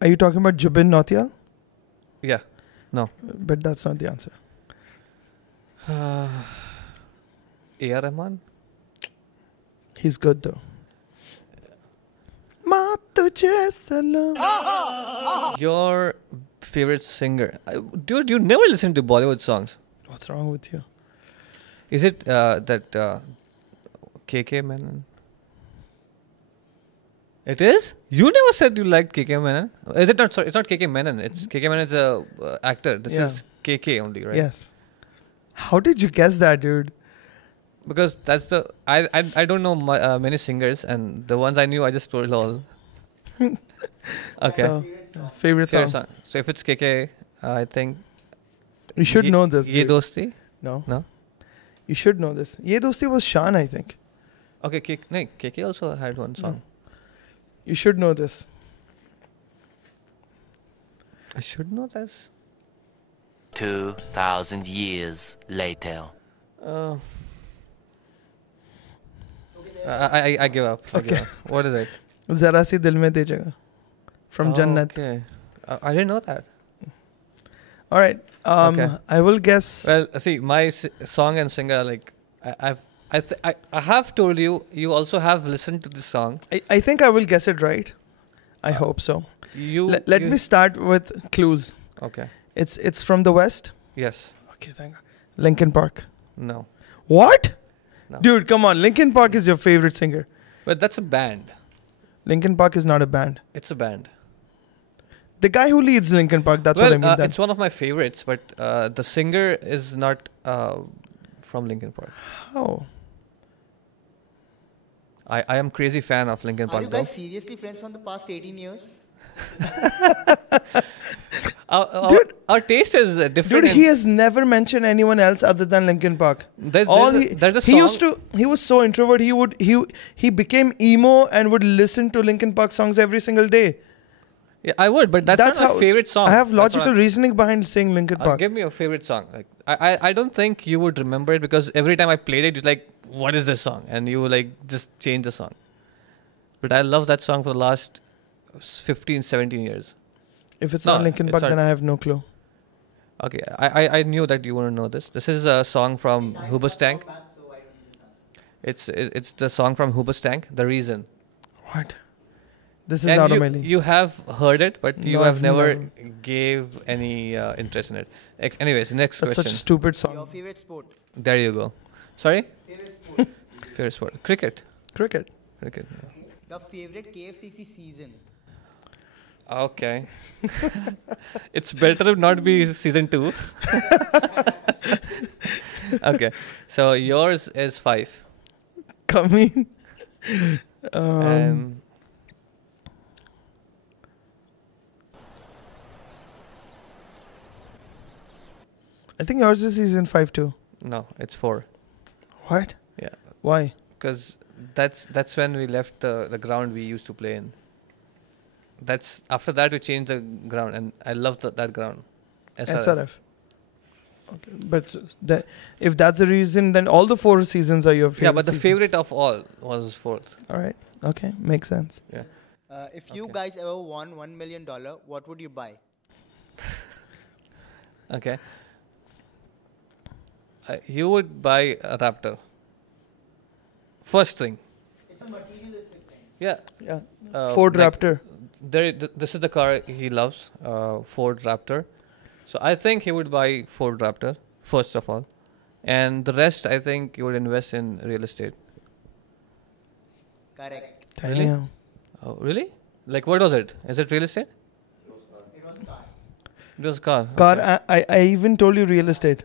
Are you talking about Jubin Nautiyal? Yeah. No. But that's not the answer. A.R. Rahman. He's good though. Ma tujhe salam. Your favorite singer, dude? You never listen to Bollywood songs. What's wrong with you? Is it that KK Menon? It is? You never said you liked KK Menon. Is it not? Sorry, it's not KK Menon. It's KK Menon is a actor. This Yeah. is KK only, right? Yes. How did you guess that, dude? Because that's the I don't know many singers, and the ones I knew I just told all. Okay. So, favorite Favorite song. song. So if it's KK, I think You should know this. Ye dude. Dosti. No. No? You should know this. Ye Dosti was Shan, I think. Okay, KK also had one song. No. You should know this. I should know this. 2,000 years later. I give up. I give Okay. up. What is it? Zara si dil mein de jaga. From Jannat. Okay. I didn't know that. All right. Okay. I will guess. Well, see, my song and singer are like I have told you. You also have listened to this song. I think I will guess it right. I hope so. Let me start with clues. Okay. It's from the West. Yes. Okay, thank God. Linkin Park. No. What? No. Dude, come on. Linkin Park is your favorite singer. But that's a band. Linkin Park is not a band. It's a band. The guy who leads Linkin Park, that's what I mean. It's one of my favorites, but the singer is not from Linkin Park. How? I am crazy fan of Linkin Are Park. you guys seriously friends from the past 18 years? Our taste is different. Dude, he has never mentioned anyone else other than Linkin Park. There's a song. He was so introvert. He became emo and would listen to Linkin Park songs every single day. Yeah, I would, but that's not my favorite song. I have logical reasoning behind saying Linkin Park. Give me a favorite song. Like I don't think you would remember it because every time I played it, you're like, what is this song? And you like just change the song. But I love that song for the last 15, 17 years. If it's not Linkin Park, then I have no clue. Okay, I knew that you wouldn't know this. This is a song from Hoobastank. It's the song from Hoobastank, The Reason. What? This is out of my league. You have heard it, but you have never gave any interest in it. Anyways, next question. That's such a stupid song. Your favorite sport? There you go. Sorry? Favorite sport? Favorite sport? Cricket. Cricket. Yeah. The favorite KFCC season? Okay. It's better not be season 2. Okay. So yours is 5. Come in. I think yours is season 5 too. No, it's 4. What? Yeah. Why? Because that's when we left the ground we used to play in. That's after that we changed the ground, and I love that ground. SRF. Okay. But if that's the reason, then all the 4 seasons are your favorite. Yeah, but the favorite of all was 4th. All right. Okay, makes sense. Yeah. If you guys ever won $1 million, what would you buy? Okay. You would buy a Raptor. First thing. It's a materialistic thing. Yeah. Yeah. Ford Raptor. This is the car he loves, Ford Raptor. So I think he would buy Ford Raptor, first of all. And the rest, I think he would invest in real estate. Correct. Really? Damn. Oh, really? Like, what was it? Is it real estate? It was car. It was car. Car, Okay. I even told you real estate.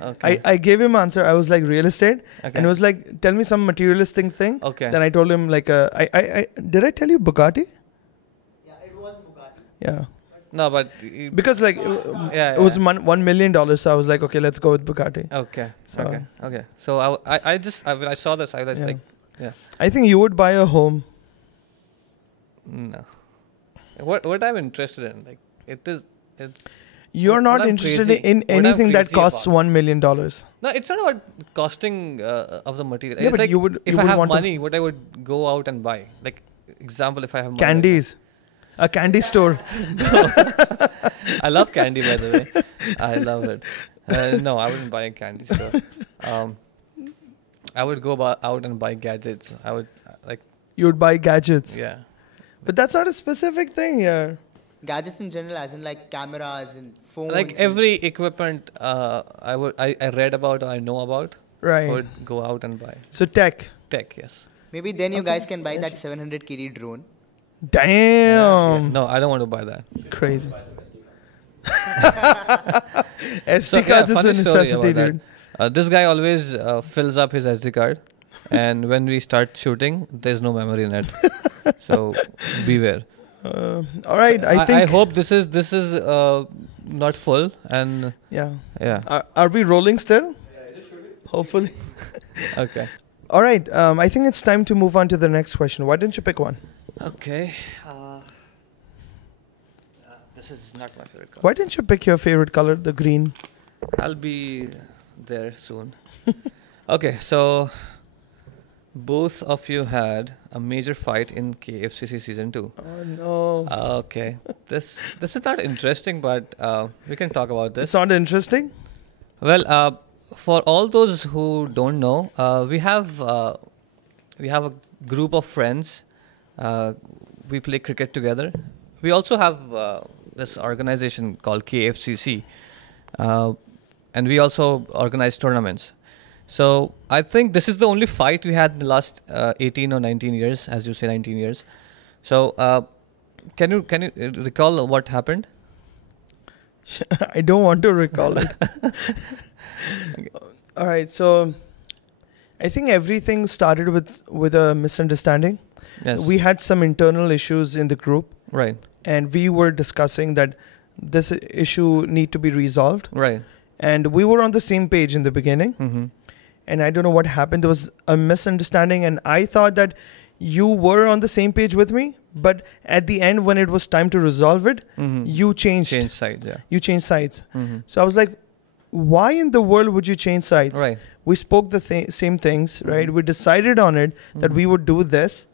Okay. I gave him answer. I was like real estate, Okay. and it was like, tell me some materialistic thing. Okay. Then I told him like, did I tell you Bugatti? Yeah, it was Bugatti. Yeah. No, but Because like it was $1 million, so I was like, okay, let's go with Bugatti. Okay. So, Okay. So when I saw this, I was like, yeah. I think you would buy a home. No. What I'm interested in, like, it's. You're not I'm interested crazy- in what I'm anything that crazy costs about. $1 million. No, it's not about costing of the material. Yeah, It's but like you would- if you I would have want to- money, what I would go out and buy. Like, example, if I have money. Candies. A candy store. I love candy, by the way. I love it. No, I wouldn't buy a candy store. I would go out and buy gadgets. I would You would buy gadgets. yeah. But that's not a specific thing here. Gadgets in general, as in like cameras and phones. Like every equipment I read about or I know about, I Right. would go out and buy. So tech. Tech, yes. Maybe then you guys can buy that 700 kg drone. Damn. No, I don't want to buy that. Crazy. So, SD cards is funny a story necessity, about dude. that. This guy always fills up his SD card, and when we start shooting, there's no memory in it. So beware. All right, I hope this is not full, and yeah. Are we rolling still? Hopefully. Okay. All right. I think it's time to move on to the next question. Why don't you pick one? Okay. This is not my favorite color. Why didn't you pick your favorite color, the green? I'll be there soon. Okay, so both of you had a major fight in KFCC season 2. Oh no. Okay, this is not interesting, but we can talk about this. It's not interesting. Well, for all those who don't know, we have a group of friends. We play cricket together. We also have this organization called KFCC, and we also organize tournaments. So I think this is the only fight we had in the last 18 or 19 years, as you say, 19 years. So can you recall what happened? I don't want to recall it. All right. So I think everything started with a misunderstanding. Yes. We had some internal issues in the group. Right. And we were discussing that this issue need to be resolved. Right. And we were on the same page in the beginning. Mm-hmm. And I don't know what happened. There was a misunderstanding, and I thought that you were on the same page with me. But at the end, when it was time to resolve it, you changed. Change sides, yeah. You changed sides. Mm-hmm. So I was like, why in the world would you change sides? Right. We spoke the same things, right? We decided on it that we would do this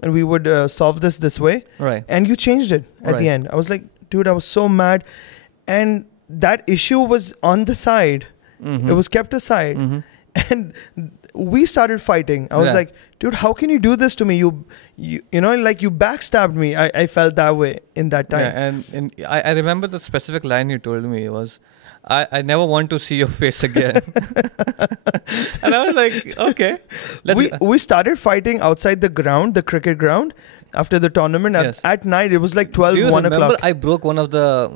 and we would solve this way. Right. And you changed it at the end. I was like, dude, I was so mad. And that issue was on the side. Mm-hmm. It was kept aside. Mm-hmm. And we started fighting. I was like, dude, how can you do this to me? You know, like you backstabbed me. I felt that way in that time. Yeah, and I remember the specific line you told me was, I never want to see your face again. And I was like, okay. We started fighting outside the ground, the cricket ground, after the tournament. Yes. At night, it was like 12, Do you 1 remember o'clock. I broke one of the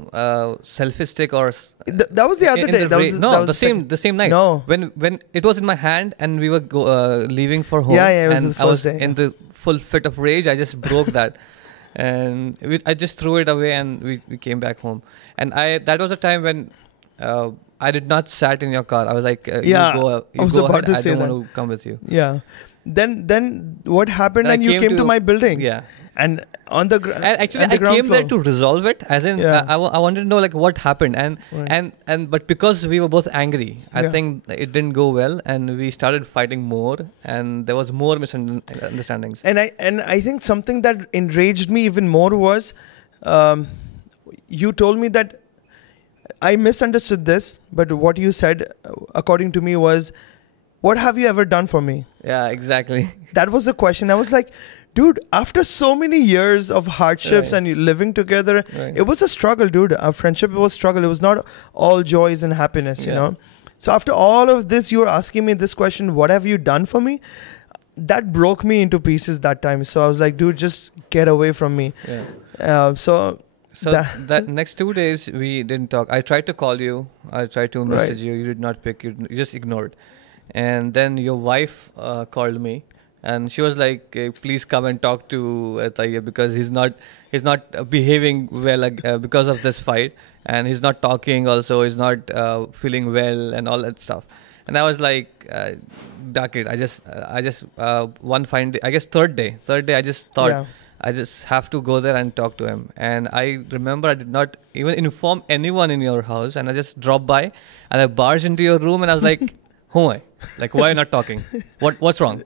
selfie stick or... That was the other day. That was the same night. No. When it was in my hand and we were leaving for home. Yeah, it was and the first day. In the full fit of rage, I just broke that. And I just threw it away and we came back home. And that was a time when I did not sat in your car. I was like, you go ahead. I don't want to come with you. Yeah. Then what happened? Then and you came to my building. Yeah. And on the ground. And actually, I came there to resolve it. As in, I wanted to know like what happened, but because we were both angry, I think it didn't go well, and we started fighting more, and there was more misunderstandings. And I think something that enraged me even more was, you told me that I misunderstood this, but what you said, according to me, was, "What have you ever done for me?" Yeah, exactly. That was the question. I was like, dude, after so many years of hardships and living together, it was a struggle, dude. Our friendship was a struggle. It was not all joys and happiness, you know. So after all of this, you were asking me this question, what have you done for me? That broke me into pieces that time. So I was like, dude, just get away from me. Yeah. So that next 2 days, we didn't talk. I tried to call you. I tried to message you. You did not pick. You just ignored. And then your wife called me. And she was like, please come and talk to Tayyib because he's not behaving well because of this fight. And he's not talking also. He's not feeling well and all that stuff. And I was like, duck it. I just one fine day, I guess third day, I just thought I just have to go there and talk to him. And I remember I did not even inform anyone in your house. And I just dropped by and I barged into your room and I was like, who am I? Like, why are you not talking? What's wrong?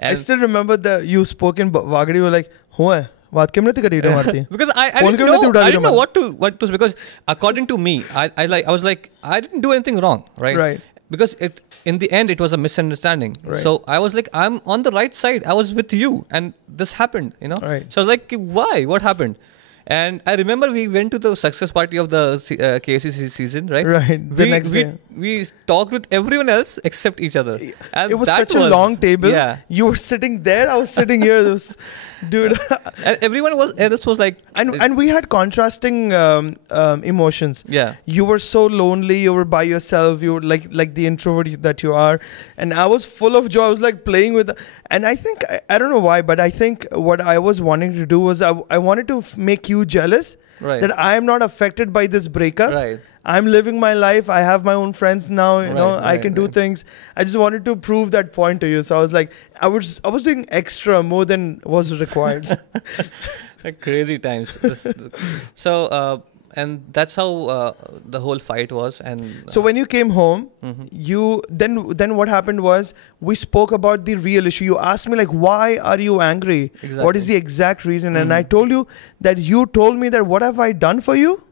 I still remember you spoke in Wagadi. You were like, who am I? Because I didn't know what to because according to me, I was like, I didn't do anything wrong, right? Right. Because in the end it was a misunderstanding. Right. So I was like, I'm on the right side. I was with you, and this happened, you know. Right. So I was like, why? What happened? And I remember we went to the success party of the KCC season, right? Right. The next day. We talked with everyone else except each other. And it was such a long table. Yeah. You were sitting there. I was sitting here. Dude. And everyone else was like... And we had contrasting emotions. Yeah. You were so lonely. You were by yourself. You were like the introvert that you are. And I was full of joy. I was like playing with... And I think, I don't know why, but I think what I was wanting to do was I wanted to make you jealous. Right. That I am not affected by this breakup. Right. I'm living my life. I have my own friends now. You know, I can do things. I just wanted to prove that point to you. So I was like, I was doing extra more than was required. Like crazy times. So and that's how the whole fight was. And so when you came home, you then what happened was we spoke about the real issue. You asked me like, why are you angry? Exactly. What is the exact reason? And I told you that you told me that what have I done for you?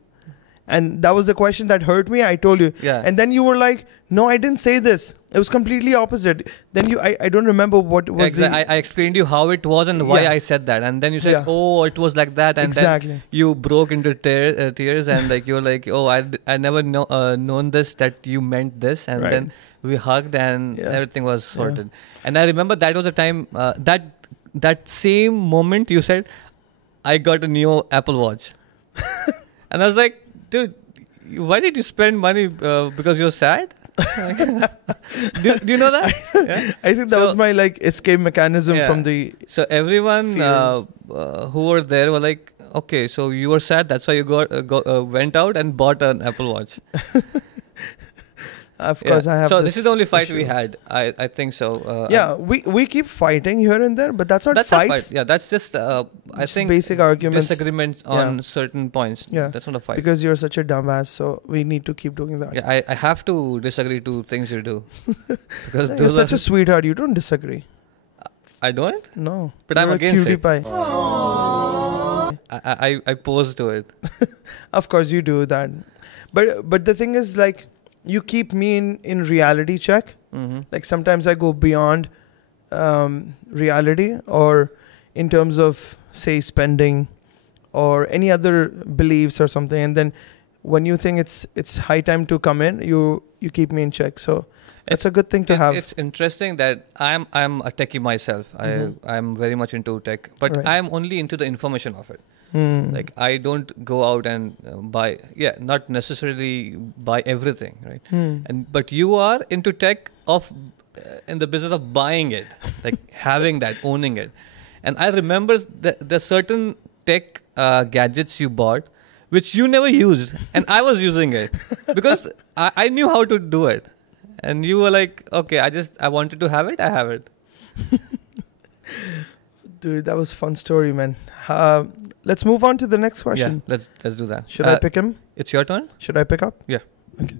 And that was the question that hurt me. I told you. Yeah. And then you were like, no, I didn't say this. It was completely opposite. Then I don't remember what was I explained you how it was and why I said that. And then you said, oh, it was like that. And then you broke into tears and like you were like, oh, I never known this, that you meant this. And then we hugged and everything was sorted. Yeah. And I remember that was a time, that same moment you said, I got a new Apple Watch. And I was like, dude, why did you spend money because you're sad? do you know that? Yeah? I think that was my like escape mechanism from the... So everyone who were there were like, okay, so you were sad. That's why you went out and bought an Apple Watch. Of course, I have. So this is the only fight issue. we had. I think so. Yeah, we keep fighting here and there, but that's not That's fights. not fight. Yeah, that's just I Just think basic arguments. disagreements on certain points. Yeah. That's not a fight. Because you're such a dumbass, so we need to keep doing that. Yeah, I have to disagree to things you do. Because You're those such are, a sweetheart. You don't disagree. I don't. No. But I'm You're a against cutie it. pie. I pose to it. Of course you do that. But the thing is, like, you keep me in reality check. Mm-hmm. Like sometimes I go beyond reality, or in terms of, say, spending or any other beliefs or something, and then when you think it's high time to come in, you keep me in check. So it's a good thing to have. It's interesting that I'm a techie myself. I'm very much into tech, but Right. I'm only into the information of it. Like I don't go out and buy. Yeah, not necessarily buy everything, right? But you are into tech of in the business of buying it, like having that, owning it. And I remember the certain tech gadgets you bought, which you never used, and I was using it because I knew how to do it. And you were like, okay, I wanted to have it. I have it. Dude, that was a fun story, man. Let's move on to the next question. Yeah, let's do that. Should I pick him? It's your turn. Should I pick up? Yeah. Okay.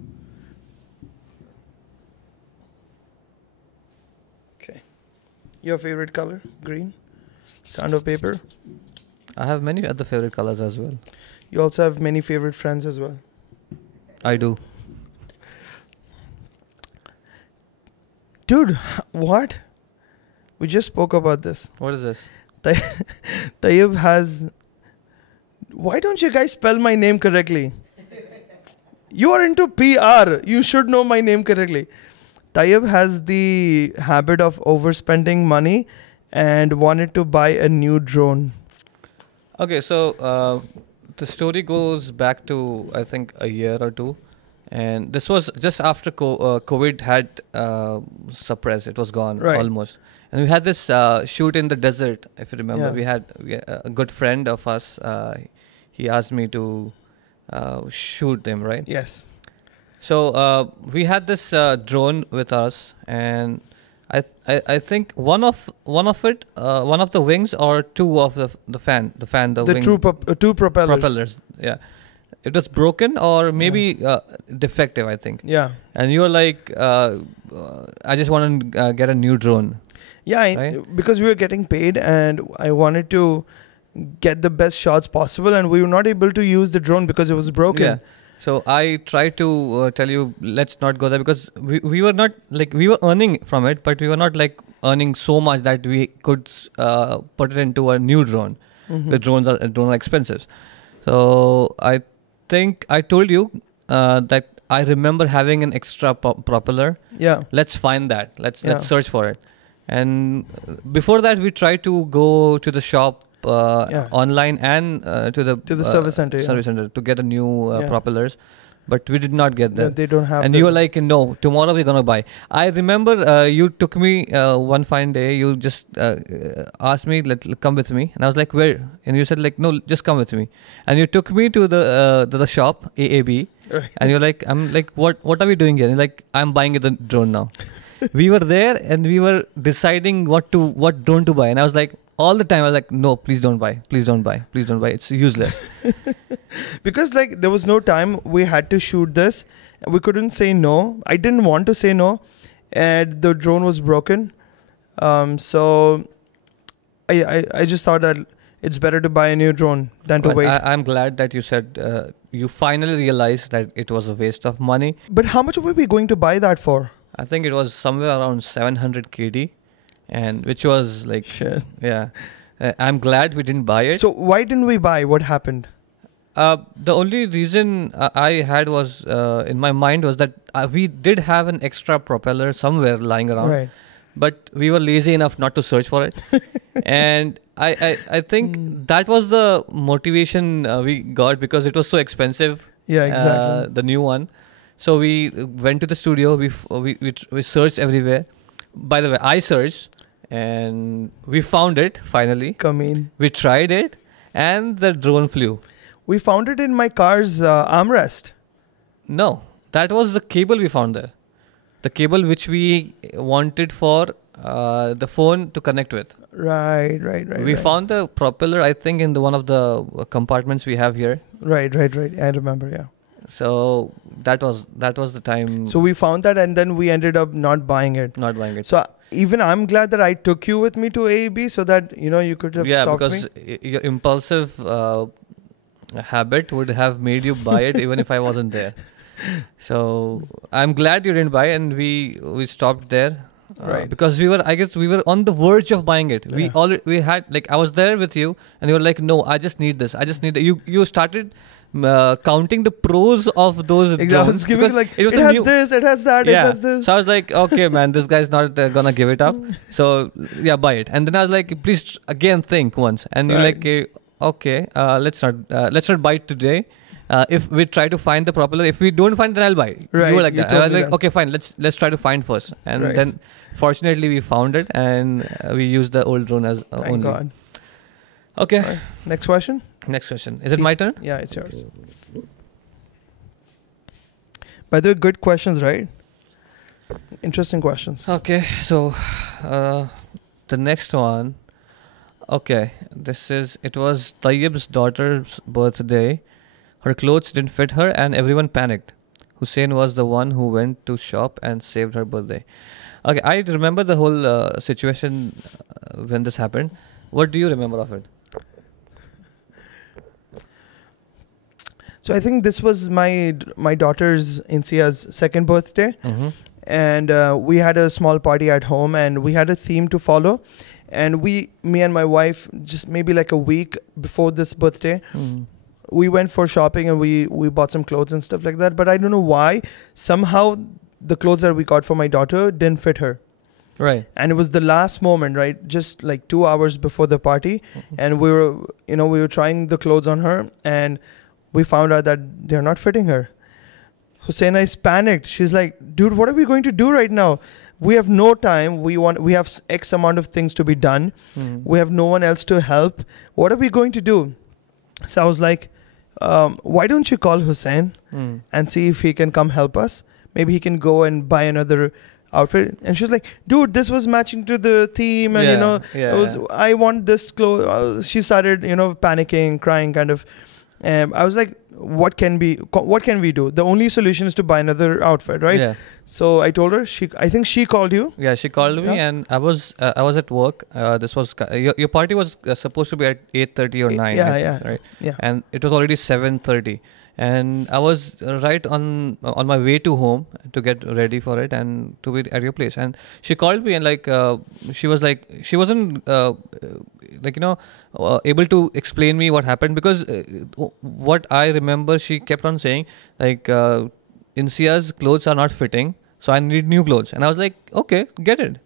Okay. Your favorite color? Green? Sandpaper? I have many other favorite colors as well. You also have many favorite friends as well. I do. Dude, what? We just spoke about this. What is this? Tayyib has... Why don't you guys spell my name correctly? You are into PR. You should know my name correctly. Tayyib has the habit of overspending money and wanted to buy a new drone. Okay, so the story goes back to, I think, a year or two. And this was just after COVID had suppressed. It was gone almost. And we had this shoot in the desert, if you remember. Yeah. We had a good friend of us. He asked me to shoot them, right? Yes. So we had this drone with us, and I think one of the wings or two of the wing two propellers. Yeah. It was broken or maybe defective, I think. Yeah. And you were like, I just want to get a new drone. Yeah, right? Because we were getting paid and I wanted to get the best shots possible, and we were not able to use the drone because it was broken. Yeah. So I tried to tell you, let's not go there, because we were not like, we were earning from it, but we were not like earning so much that we could put it into a new drone. The drones are expensive. So I think I told you that I remember having an extra propeller. Yeah. Let's find that. Let's search for it. And before that, we tried to go to the shop online and to the service center. Service center to get a new propellers, but we did not get that. No, they don't have. And you were like, no, tomorrow we're gonna buy. I remember you took me one fine day. You just asked me, come with me, and I was like, where? And you said like, no, just come with me. And you took me to the shop AAB, and you're like, I'm like, what are we doing here? And you're like, I'm buying the drone now. We were there and we were deciding what drone to buy, and I was like, all the time I was like, no, please don't buy, it's useless. Because like there was no time, we had to shoot this, we couldn't say no. I didn't want to say no, and the drone was broken, so I just thought that it's better to buy a new drone than to wait. I'm glad that you said you finally realized that it was a waste of money. But how much were we going to buy that for? I think it was somewhere around 700 KD, and which was like, shit. Yeah. I'm glad we didn't buy it. So why didn't we buy? What happened? The only reason I had was in my mind was that we did have an extra propeller somewhere lying around, Right. but we were lazy enough not to search for it. And I think that was the motivation we got, because it was so expensive. Yeah, exactly. The new one. So we went to the studio. We searched everywhere. By the way, I searched and we found it finally. Come in. We tried it, and the drone flew. We found it in my car's armrest. No, that was the cable we found there. The cable which we wanted for the phone to connect with. Right. We found the propeller, I think, in one of the compartments we have here. Right. I remember, yeah. So that was the time. So we found that, and then we ended up not buying it. So even I'm glad that I took you with me to AEB so that, you could have stopped me. Yeah, because your impulsive habit would have made you buy it even if I wasn't there. So I'm glad you didn't buy it, and we stopped there. Right. Because we were on the verge of buying it. Yeah. We had, like, I was there with you, and you were like, no, I just need this. You started counting the pros of those drones. I was giving, like, it has this, it has that, it has this. So I was like, okay, man, this guy's not gonna give it up. So yeah, buy it. And then I was like, please again think once. And you're like, okay, let's not buy it today. If we try to find the propeller, if we don't find it, then I'll buy it. Right. You were like You that. I was told me like, that. okay, fine, let's try to find first. And then fortunately we found it, and we used the old drone as Thank only. God. Okay. Right. Next question. Is it my turn? Yeah, it's yours. By the way, good questions, right? Interesting questions. Okay, so the next one. Okay, it was Tayyib's daughter's birthday. Her clothes didn't fit her and everyone panicked. Husain was the one who went to shop and saved her birthday. Okay, I remember the whole situation when this happened. What do you remember of it? So I think this was my daughter's Insia's second birthday. Mm-hmm. And we had a small party at home, and we had a theme to follow. And me and my wife, just maybe like a week before this birthday, we went for shopping, and we bought some clothes and stuff like that. But I don't know why, somehow the clothes that we got for my daughter didn't fit her. Right. And it was the last moment, right? Just like 2 hours before the party. And we were trying the clothes on her, and we found out that they're not fitting her. Husaina is panicked. She's like, dude, what are we going to do right now? We have no time. We have X amount of things to be done. We have no one else to help. What are we going to do? So I was like, why don't you call Husain and see if he can come help us? Maybe he can go and buy another outfit. And she was like, dude, this was matching to the theme, and I want this clothes. She started panicking, crying, kind of. I was like, what can we do? The only solution is to buy another outfit, right? Yeah. So I told her. I think she called you. Yeah, she called me, and I was at work. This was your party was supposed to be at 8:30 or 9. Right. Yeah. And it was already 7:30, and I was right on my way to home to get ready for it and to be at your place. And she called me, and she was like, she wasn't able to explain me what happened, because what I remember, she kept on saying Insia's clothes are not fitting, so I need new clothes. And I was like, okay, get it.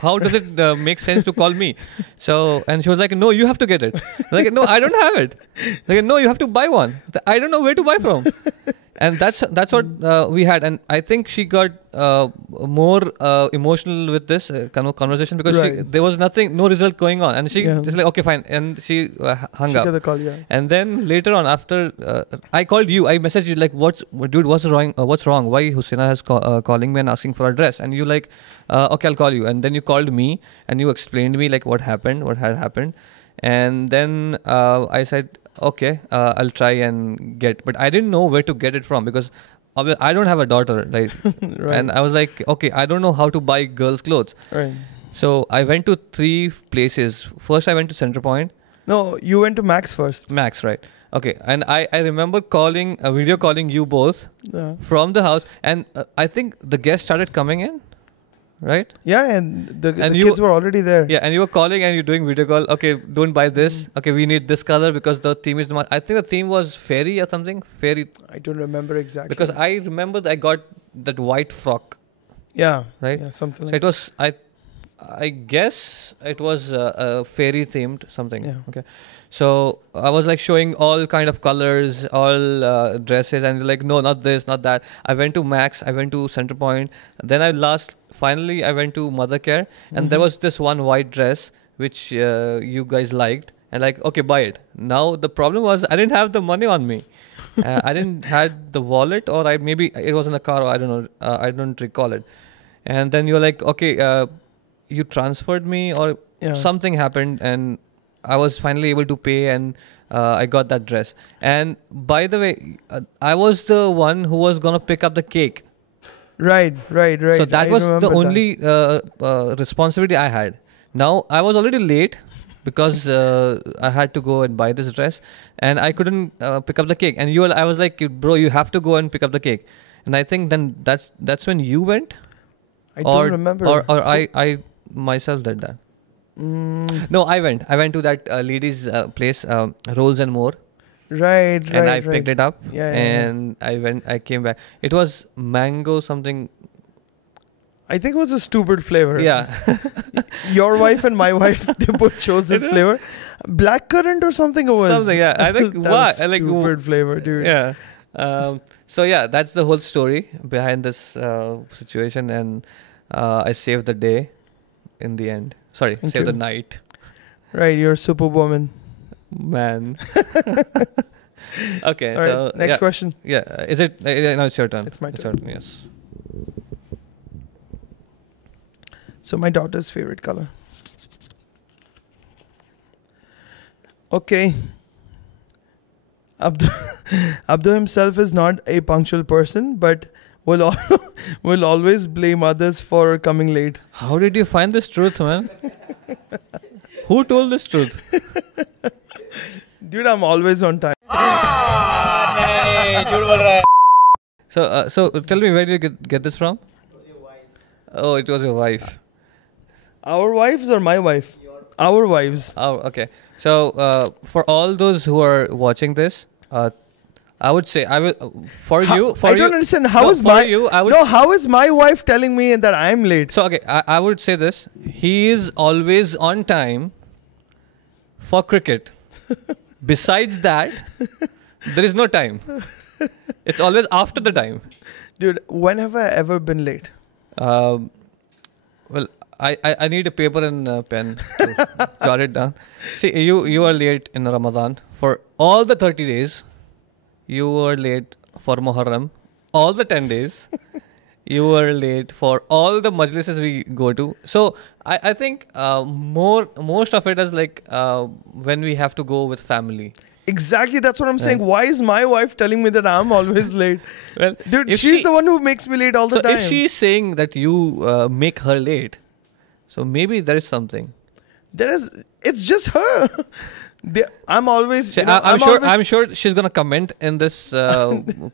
How does it make sense to call me? So, and she was like, no, you have to get it. Like, no, I don't have it. Like, no, you have to buy one. I don't know where to buy from. And that's what we had. And I think she got more emotional with this conversation, because there was no result going on. And she just like, okay, fine. And she hung up. Got the call, yeah. And then later on, after I called you, I messaged you like, what's wrong? What's wrong? Why Husaina is calling me and asking for address? And you like, okay, I'll call you. And then you called me and you explained me like what had happened. And then I said, okay, I'll try and get, but I didn't know where to get it from, because I don't have a daughter, right? Right. And I was like, okay, I don't know how to buy girls' clothes. Right. So I went to 3 places. First, I went to Center Point. No, you went to Max first. Max, right? Okay, and I remember video calling you both from the house, and I think the guests started coming in. Right? Yeah, and the kids were already there. Yeah, and you were calling and you're doing video call. Okay, don't buy this. Okay, we need this color because the theme is I think the theme was fairy or something. Fairy. I don't remember exactly. Because I remember I got that white frock. Yeah. Right? Yeah, something so like it was, I guess it was a fairy themed something. Yeah. Okay. So I was like showing all kind of colors, all dresses, and like, no, not this, not that. I went to Max, I went to Center Point. Then finally I went to Mother Care, and there was this one white dress which you guys liked, and like, okay, buy it. Now the problem was I didn't have the money on me. I didn't had the wallet, or maybe it was in the car, or I don't know. I don't recall it. And then you're like, okay, you transferred me, or something happened, and I was finally able to pay, and I got that dress. And by the way, I was the one who was gonna pick up the cake. Right. So that was the only responsibility I had. Now I was already late because I had to go and buy this dress, and I couldn't pick up the cake. And I was like, bro, you have to go and pick up the cake. And I think then that's when you went. I don't remember. Or I myself did that. No, I went to that lady's place, Rolls and More. Right. And I picked it up. Yeah. I came back. It was mango something. I think it was a stupid flavor. Yeah. Your wife and my wife, they both chose this flavor. Blackcurrant or something it was. Something, yeah. I think, why? I like stupid flavor, dude. Yeah. So yeah, that's the whole story behind this situation, and I saved the day in the end. Sorry, saved the night. Right, you're a superwoman. Man. Okay, all so right, next question. Yeah, is it? No, it's your turn. It's my turn. Your turn. Yes. So my daughter's favorite color. Okay. Abdu himself is not a punctual person, but will always blame others for coming late. How did you find this truth, man? Who told this truth? Dude, I'm always on time. So tell me, where did you get this from? It was your wife. Oh, it was your wife. Our wives or my wife? Our wives. Oh, okay. So for all those who are watching this, I would say I will I don't understand. How is my wife telling me that I'm late? So okay, I would say this. He is always on time for cricket. Besides that, there is no time. It's always after the time. Dude, when have I ever been late? Well, I need a paper and a pen to jot it down. See, you are late in Ramadan for all the 30 days. You were late for Muharram all the 10 days. You were late for all the majlises we go to. So I think most of it is like when we have to go with family. Exactly, that's what I'm saying. Why is my wife telling me that I'm always late? Well, dude, she's the one who makes me late all the time. So if she's saying that you make her late, so maybe there is something. It's just her. I'm always. I'm sure she's gonna comment in this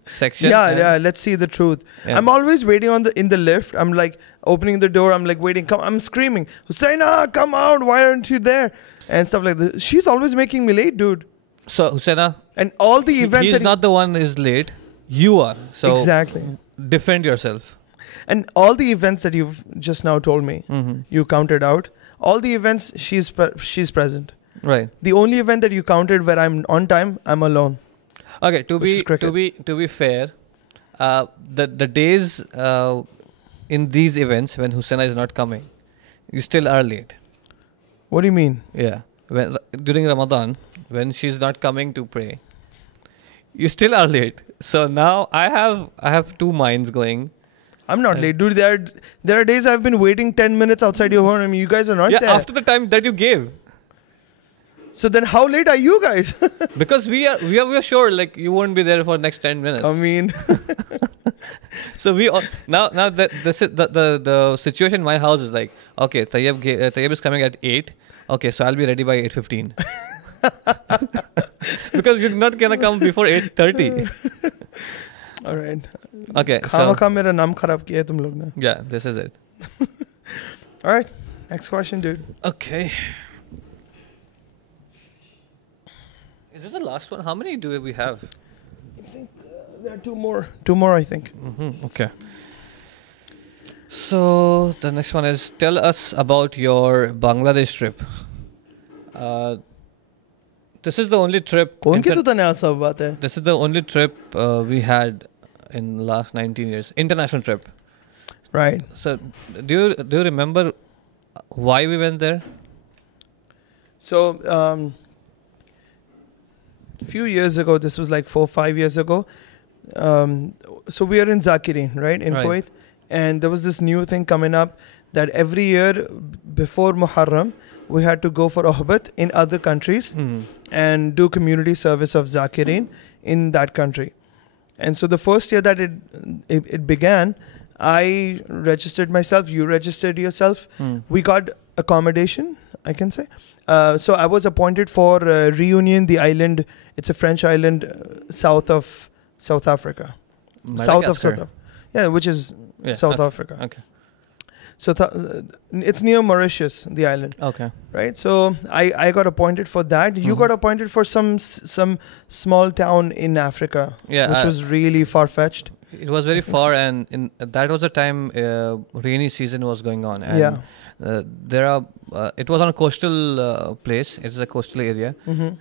section. Yeah. Let's see the truth. Yeah. I'm always waiting in the lift. I'm like opening the door. I'm like waiting. I'm screaming, Husaina, come out! Why aren't you there? And stuff like that. She's always making me late, dude. So Husaina, and all the events. He's not the one who is late. You are. So exactly. Defend yourself. And all the events that you've just now told me, you counted out. All the events, she's present. Right. The only event that you counted where I'm on time, I'm alone. Okay. To be fair, the days in these events when Husaina is not coming, you still are late. What do you mean? Yeah. During Ramadan, when she's not coming to pray, you still are late. So now I have two minds going. I'm not late, dude. There are days I've been waiting 10 minutes outside your home. I mean, you guys are not there. After the time that you gave. So then, how late are you guys? Because we are sure like you won't be there for the next 10 minutes. I mean, so we now that the situation in my house is like, okay, Tayyib is coming at 8. Okay, so I'll be ready by 8:15. Because you're not gonna come before 8:30. All right. Okay. So मेरा नाम खराब किया है तुम लोग ने. Yeah, this is it. All right. Next question, dude. Okay. Is this the last one? How many do we have? I think there are two more. Two more, I think. Okay. So the next one is, tell us about your Bangladesh trip. This is the only trip. This is the only trip we had in the last 19 years. International trip. Right. So do you remember why we went there? So few years ago, this was like 4-5 years ago. So we are in Zakirin, right, in Right. Kuwait, and there was this new thing coming up that every year before Muharram, we had to go for Ohbat in other countries and do community service of Zakirin in that country. And so the first year that it began, I registered myself, you registered yourself. We got accommodation, I can say. So I was appointed for Reunion, the island. It's a French island south of South Africa. South of South Africa. Yeah, which is South Africa. Okay. So it's near Mauritius, the island. Okay. Right. So I got appointed for that. You got appointed for some small town in Africa, which was really far-fetched. It was very far, and that was the time rainy season was going on. And it was on a coastal place. It is a coastal area,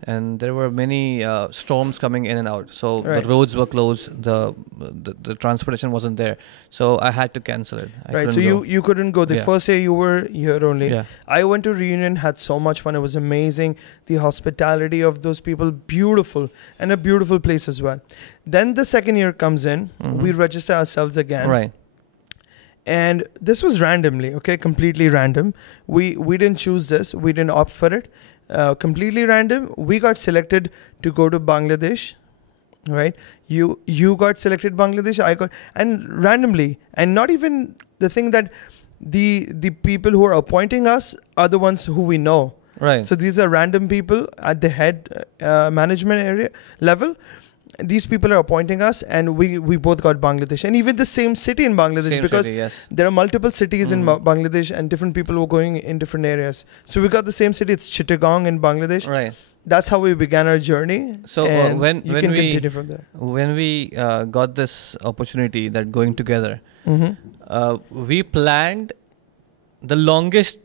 and there were many storms coming in and out. So the roads were closed. The transportation wasn't there. So I had to cancel it. Right. So you couldn't go. The first year you were here only. Yeah. I went to Reunion, had so much fun. It was amazing. The hospitality of those people, beautiful, and a beautiful place as well. Then the second year comes in. We register ourselves again. Right. And this was randomly, okay, completely random. We didn't choose this. We didn't opt for it. Completely random. We got selected to go to Bangladesh, right? You got selected Bangladesh. I got, and randomly, and not even the thing that the people who are appointing us are the ones who we know. Right. So these are random people at the head management area level. These people are appointing us, and we both got Bangladesh, and even the same city in Bangladesh, because there are multiple cities in Bangladesh, and different people were going in different areas. So we got the same city. It's Chittagong in Bangladesh. Right. That's how we began our journey. So when we continue from there. When we got this opportunity that going together, we planned the longest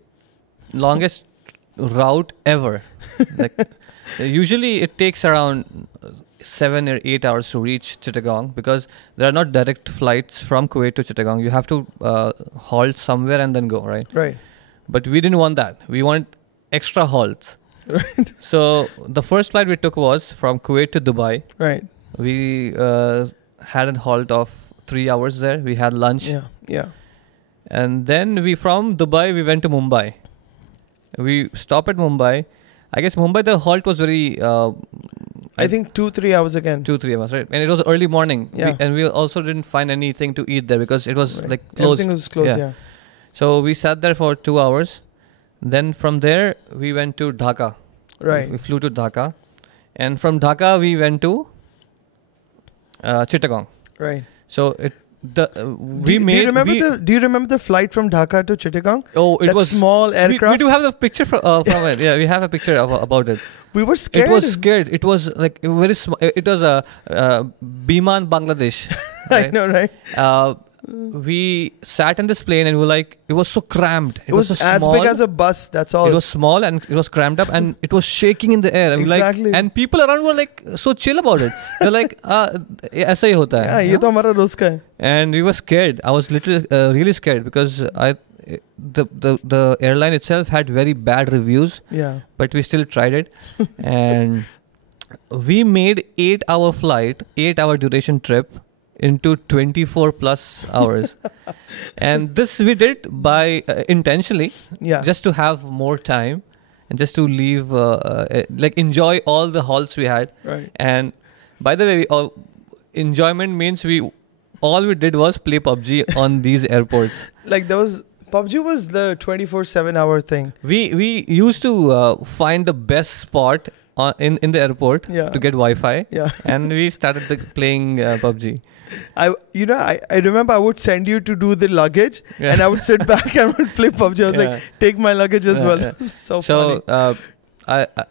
route ever. Usually it takes around 7 or 8 hours to reach Chittagong, because there are not direct flights from Kuwait to Chittagong. You have to halt somewhere and then go, right? Right. But we didn't want that. We want extra halts. Right. So the first flight we took was from Kuwait to Dubai. Right. We had a halt of 3 hours there. We had lunch. Yeah. And then from Dubai we went to Mumbai. We stopped at Mumbai. I guess Mumbai, the halt was very... I think 2-3 hours again. 2-3 hours, right? And it was early morning. Yeah. And we also didn't find anything to eat there because it was like closed. Everything was closed, yeah. So we sat there for 2 hours. Then from there, we went to Dhaka. Right. We flew to Dhaka. And from Dhaka, we went to Chittagong. Right. So do you remember the flight from Dhaka to Chittagong? Oh, it was small aircraft. We do have the picture from it. Yeah, we have a picture about it. We were scared. It was scared. It was like very small. It was a Biman, Bangladesh. Right? I know, right? We sat in this plane and we were like, it was so cramped. It was as big as a bus. That's all. It was small and it was cramped up and it was shaking in the air. And exactly. And people around were like so chill about it. They're like, ऐसा ही होता है. Yeah, ये तो हमारा रोज का है. And we were scared. I was literally really scared because the airline itself had very bad reviews. Yeah. But we still tried it. And we made 8-hour flight, 8-hour duration trip into 24 plus hours. And this we did by intentionally, just to have more time and just to leave, enjoy all the halts we had. Right. And by the way, enjoyment means all we did was play PUBG on these airports. Like PUBG was the 24/7 hour thing. We used to find the best spot in the airport to get Wi-Fi. Yeah. And we started playing PUBG. I remember I would send you to do the luggage and I would sit back and would play PUBG. I was like, take my luggage as well. Yeah. This is so funny.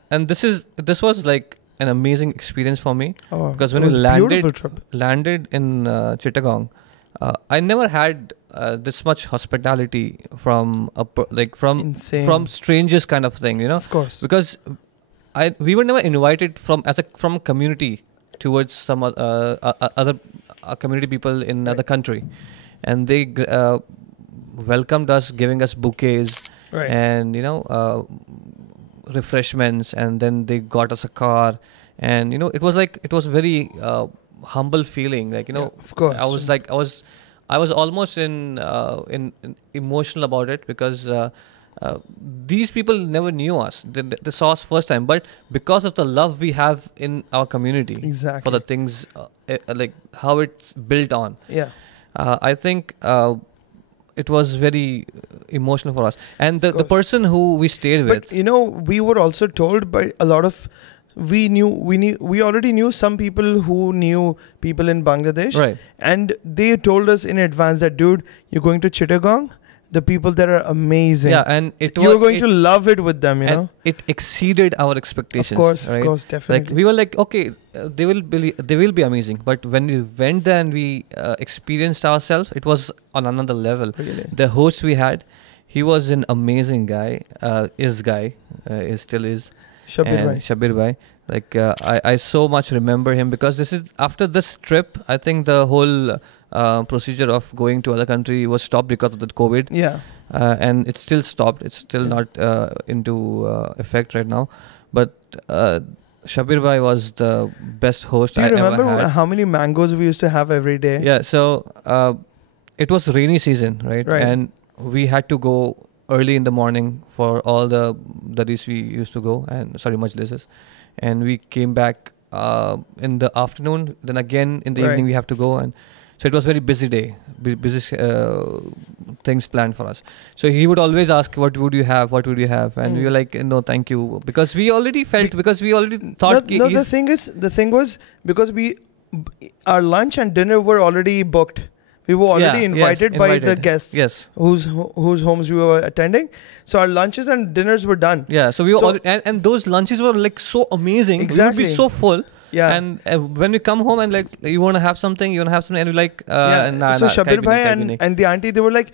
And this was like an amazing experience for me because when we landed in Chittagong, I never had this much hospitality from strangers kind of thing, Of course. Because we were never invited from a community towards some other community people in another country, and they welcomed us, giving us bouquets, right. and refreshments, and then they got us a car, and it was very humble feeling. Like of course. I was almost in emotional about it, because these people never knew us. They saw us first time, but because of the love we have in our community Exactly. for the things, like how it's built on. Yeah. I think it was very emotional for us. And the course. person who we stayed with. But we were also told by a lot of we already knew some people who knew people in Bangladesh, Right. and they told us in advance that, dude, you're going to Chittagong, the people there are amazing. Yeah, and you're going to love it with them, and it exceeded our expectations. Of course, definitely. Like we were like, okay, they will be amazing. But when we went there and we experienced ourselves, it was on another level. Really. The host we had, he was an amazing guy. Still is. Shabir And bhai. Shabir bhai. Like I so much remember him, because this is after this trip. I think the whole procedure of going to other country was stopped because of the COVID. Yeah. And it's still stopped. It's still not into effect right now. But Shabir bhai was the best host Do you I ever remember had. how many mangoes we used to have every day? Yeah, so it was rainy season, right? Right. And we had to go early in the morning for all the daris we used to go, majlises. And we came back in the afternoon. Then again in the Right. evening we have to go. And so it was very busy day, busy things planned for us. So he would always ask, what would you have? What would you have? And we were like, no, thank you. Because we already felt, because we already thought. The thing was, because our lunch and dinner were already booked. We were already invited by the guests, yes, whose homes we were attending. So our lunches and dinners were done. Yeah, so we were and those lunches were like so amazing. Exactly. We would be so full. Yeah. And when we come home and like, you want to have something, and we're like, so Shabir bhai and the auntie, they were like,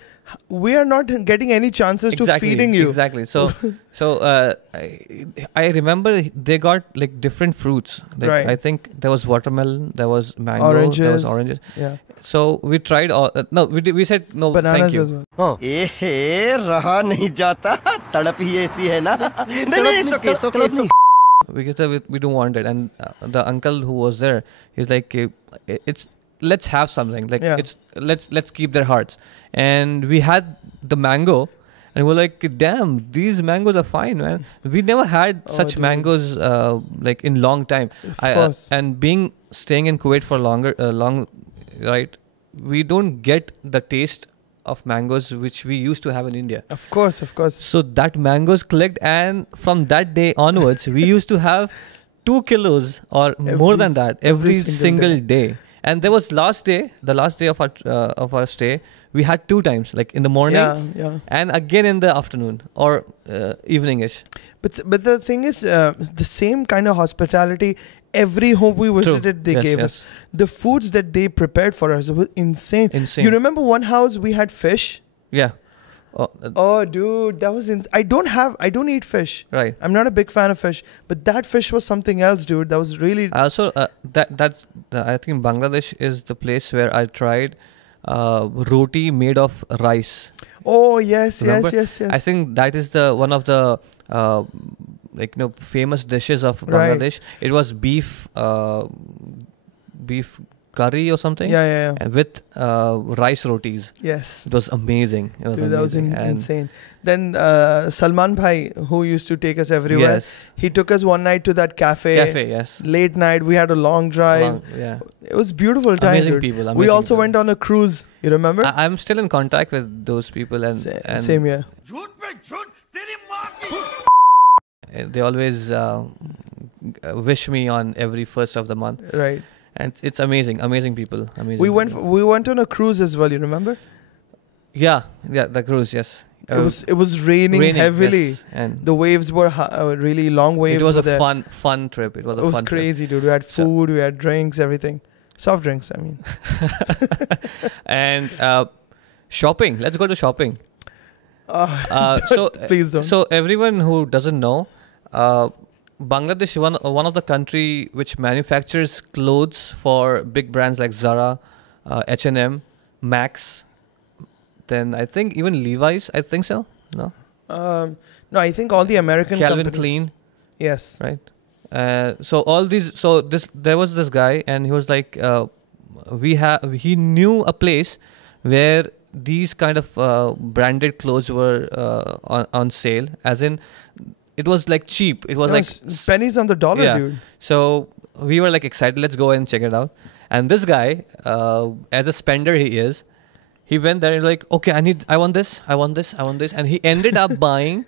we are not getting any chances to feeding you. Exactly. So I remember they got like different fruits. Like, Right. I think there was watermelon, there was mango, there was oranges. Yeah. So we tried all. We said no, Bananas thank you. as well. रहा नहीं जाता तड़प ही ऐसी है ना नहीं We don't want it. And the uncle who was there, he's like, let's have something. Like let's keep their hearts. And we had the mango, and we're like, damn, these mangoes are fine, man. We never had such mangoes like in long time. Of course. And staying in Kuwait for long, right? We don't get the taste of mangoes which we used to have in India. Of course. So that mangoes clicked, and from that day onwards, we used to have 2 kilos or more than that every single day. And there was the last day of our stay, we had 2 times, like in the morning and again in the afternoon or evening-ish. But the thing is, the same kind of hospitality every home we visited, they gave us. The foods that they prepared for us were insane. You remember one house we had fish? Yeah. Oh, dude, that was I don't eat fish. Right. I'm not a big fan of fish, but that fish was something else, dude. That was really. Also, I think Bangladesh is the place where I tried roti made of rice. Oh yes, Remember? yes. I think that is one of the famous dishes of Bangladesh. It was beef curry or something. Yeah. And with rice rotis. Yes. It was amazing. It was dude, amazing. That was insane. Then Salman Bhai, who used to take us everywhere, yes, he took us one night to that cafe. Yes. Late night, we had a long drive. It was beautiful time. Amazing dude. people. We also went on a cruise. You remember? I'm still in contact with those people, and same here. They always wish me on every 1st of the month. Right. And it's amazing people. Amazing. We went on a cruise as well. You remember? Yeah, the cruise. Yes. It was raining heavily, yes, and the waves were really long waves. It was a fun trip. It was crazy, dude. We had food, we had drinks, everything, soft drinks. I mean, and shopping. Let's go to shopping. So please don't. So everyone who doesn't know, Bangladesh is one of the country which manufactures clothes for big brands like Zara, H&M, Max. Then I think even Levi's. I think so. No. No, I think all the American Calvin companies. Klein, Yes. right? There was this guy, and he was like, he knew a place where these kind of branded clothes were on sale, as in it was like cheap. It was No, like pennies on the dollar, yeah. dude. So we were like excited, let's go and check it out. And this guy, as a spender he is, he went there and like, okay, I want this, and he ended up buying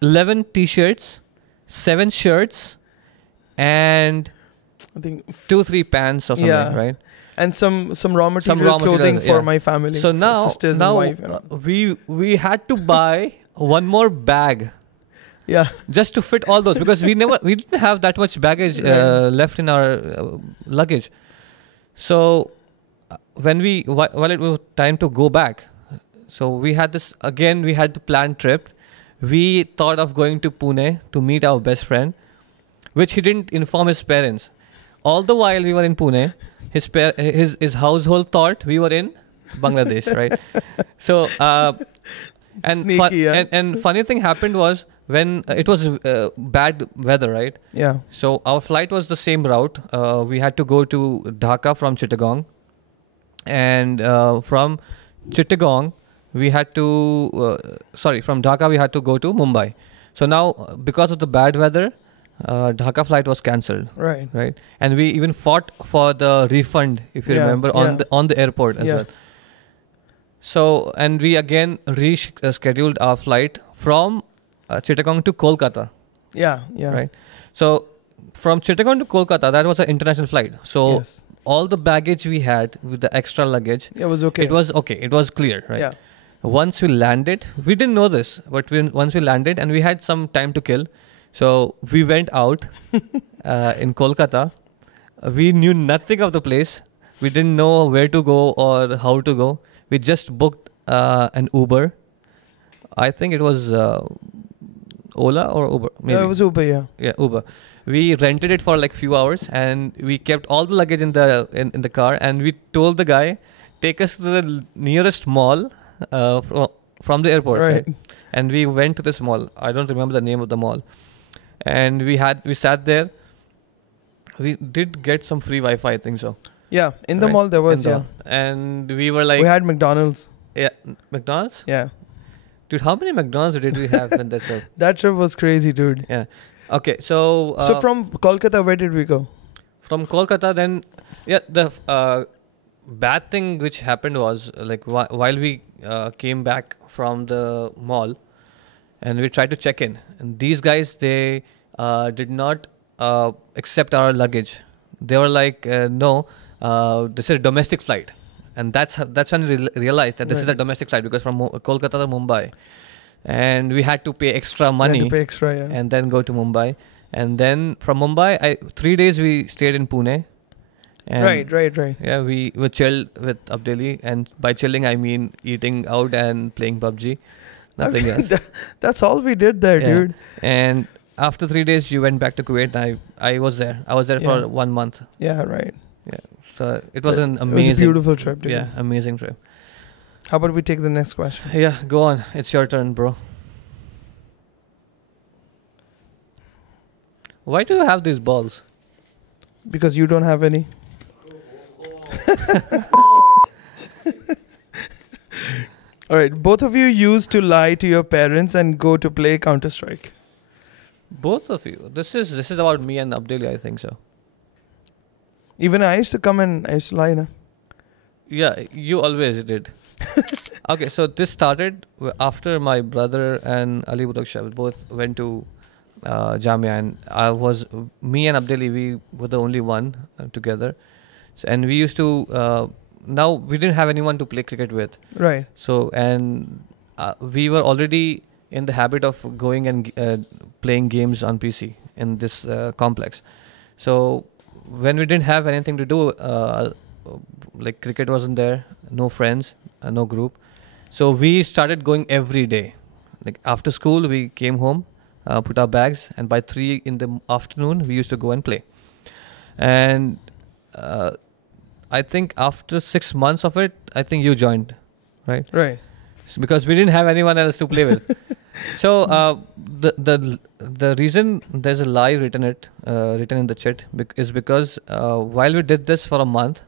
11 t-shirts, 7 shirts, and I think 2-3 pants or something, Yeah. right? and some raw material Some raw clothing materials, for yeah. my family. So for now, sisters and wife. we had to buy one more bag Yeah. just to fit all those, because we didn't have that much baggage left in our luggage. So while it was time to go back, so we had the planned trip. We thought of going to Pune to meet our best friend, which he didn't inform his parents. All the while we were in Pune, his household thought we were in Bangladesh, right? So Sneaky, yeah. and funny thing happened was when it was bad weather, right? Yeah. So our flight was the same route. We had to go to Dhaka from Chittagong, and from Chittagong we had to from Dhaka we had to go to Mumbai. So now because of the bad weather, Dhaka flight was cancelled, Right. right? And we even fought for the refund, if you Yeah, remember, yeah. on the airport as Yeah. well. So and we again rescheduled our flight from Chittagong to Kolkata. Yeah. Yeah. Right. So from Chittagong to Kolkata, that was an international flight. So Yes. all the baggage we had with the extra luggage, It was okay. it was okay. It was clear, right? Yeah. Once we landed, we didn't know this, but once we landed and we had some time to kill, so we went out in Kolkata. We knew nothing of the place. We didn't know where to go or how to go. We just booked an Uber. I think it was Ola or Uber. Maybe. Yeah, it was Uber. Yeah. Yeah, Uber. We rented it for like few hours, and we kept all the luggage in the car, and we told the guy, take us to the nearest mall from the airport, Right. right? And we went to this mall. I don't remember the name of the mall. And we sat there. We did get some free Wi-Fi, I think so. Yeah. In the Right. mall there was. In the Yeah. mall. And we were like, We had McDonald's. yeah, McDonald's? Yeah. Dude, how many McDonald's did we have in that trip? That trip was crazy, dude. Yeah. Okay, so So from Kolkata, where did we go? from Kolkata, then the bad thing which happened was like while we came back from the mall and we tried to check in, and these guys, they did not accept our luggage. They were like, no, this is a domestic flight, and that's when we realized that this is a Right. domestic flight, because from Kolkata to Mumbai, and we had to pay extra We money had to pay extra. Yeah. and then go to Mumbai. And then from Mumbai, 3 days we stayed in Pune. And Right. Yeah, we were chilled with Abdeli, and by chilling I mean eating out and playing PUBG. Nothing else. That's all we did there, Yeah. dude. And after 3 days, you went back to Kuwait. I was there. I was there Yeah. for 1 month. Yeah, right. So it was an It amazing, was a beautiful trip, dude. yeah, amazing trip. How about we take the next question? Yeah, go on. It's your turn, bro. Why do you have these balls? Because you don't have any. All right, both of you used to lie to your parents and go to play Counter-Strike. Both of you. This is about me and Abdeli, I think so. Even I used to come and I used to lie, na? Yeah, you always did. Okay, so this started after my brother and Ali Budaksha both went to Jamia, and me and Abdeli, we were the only one together. So, and we used to, now we didn't have anyone to play cricket with. Right. So, and we were already in the habit of going and playing games on PC in this complex. So, when we didn't have anything to do, like cricket wasn't there, no friends, no group. So we started going every day. Like after school, we came home, put our bags, and by 3 in the afternoon, we used to go and play. And I think after 6 months of it, I think you joined, right? Right. So because we didn't have anyone else to play with. So the reason there's a lie written in the chat is because while we did this for a month,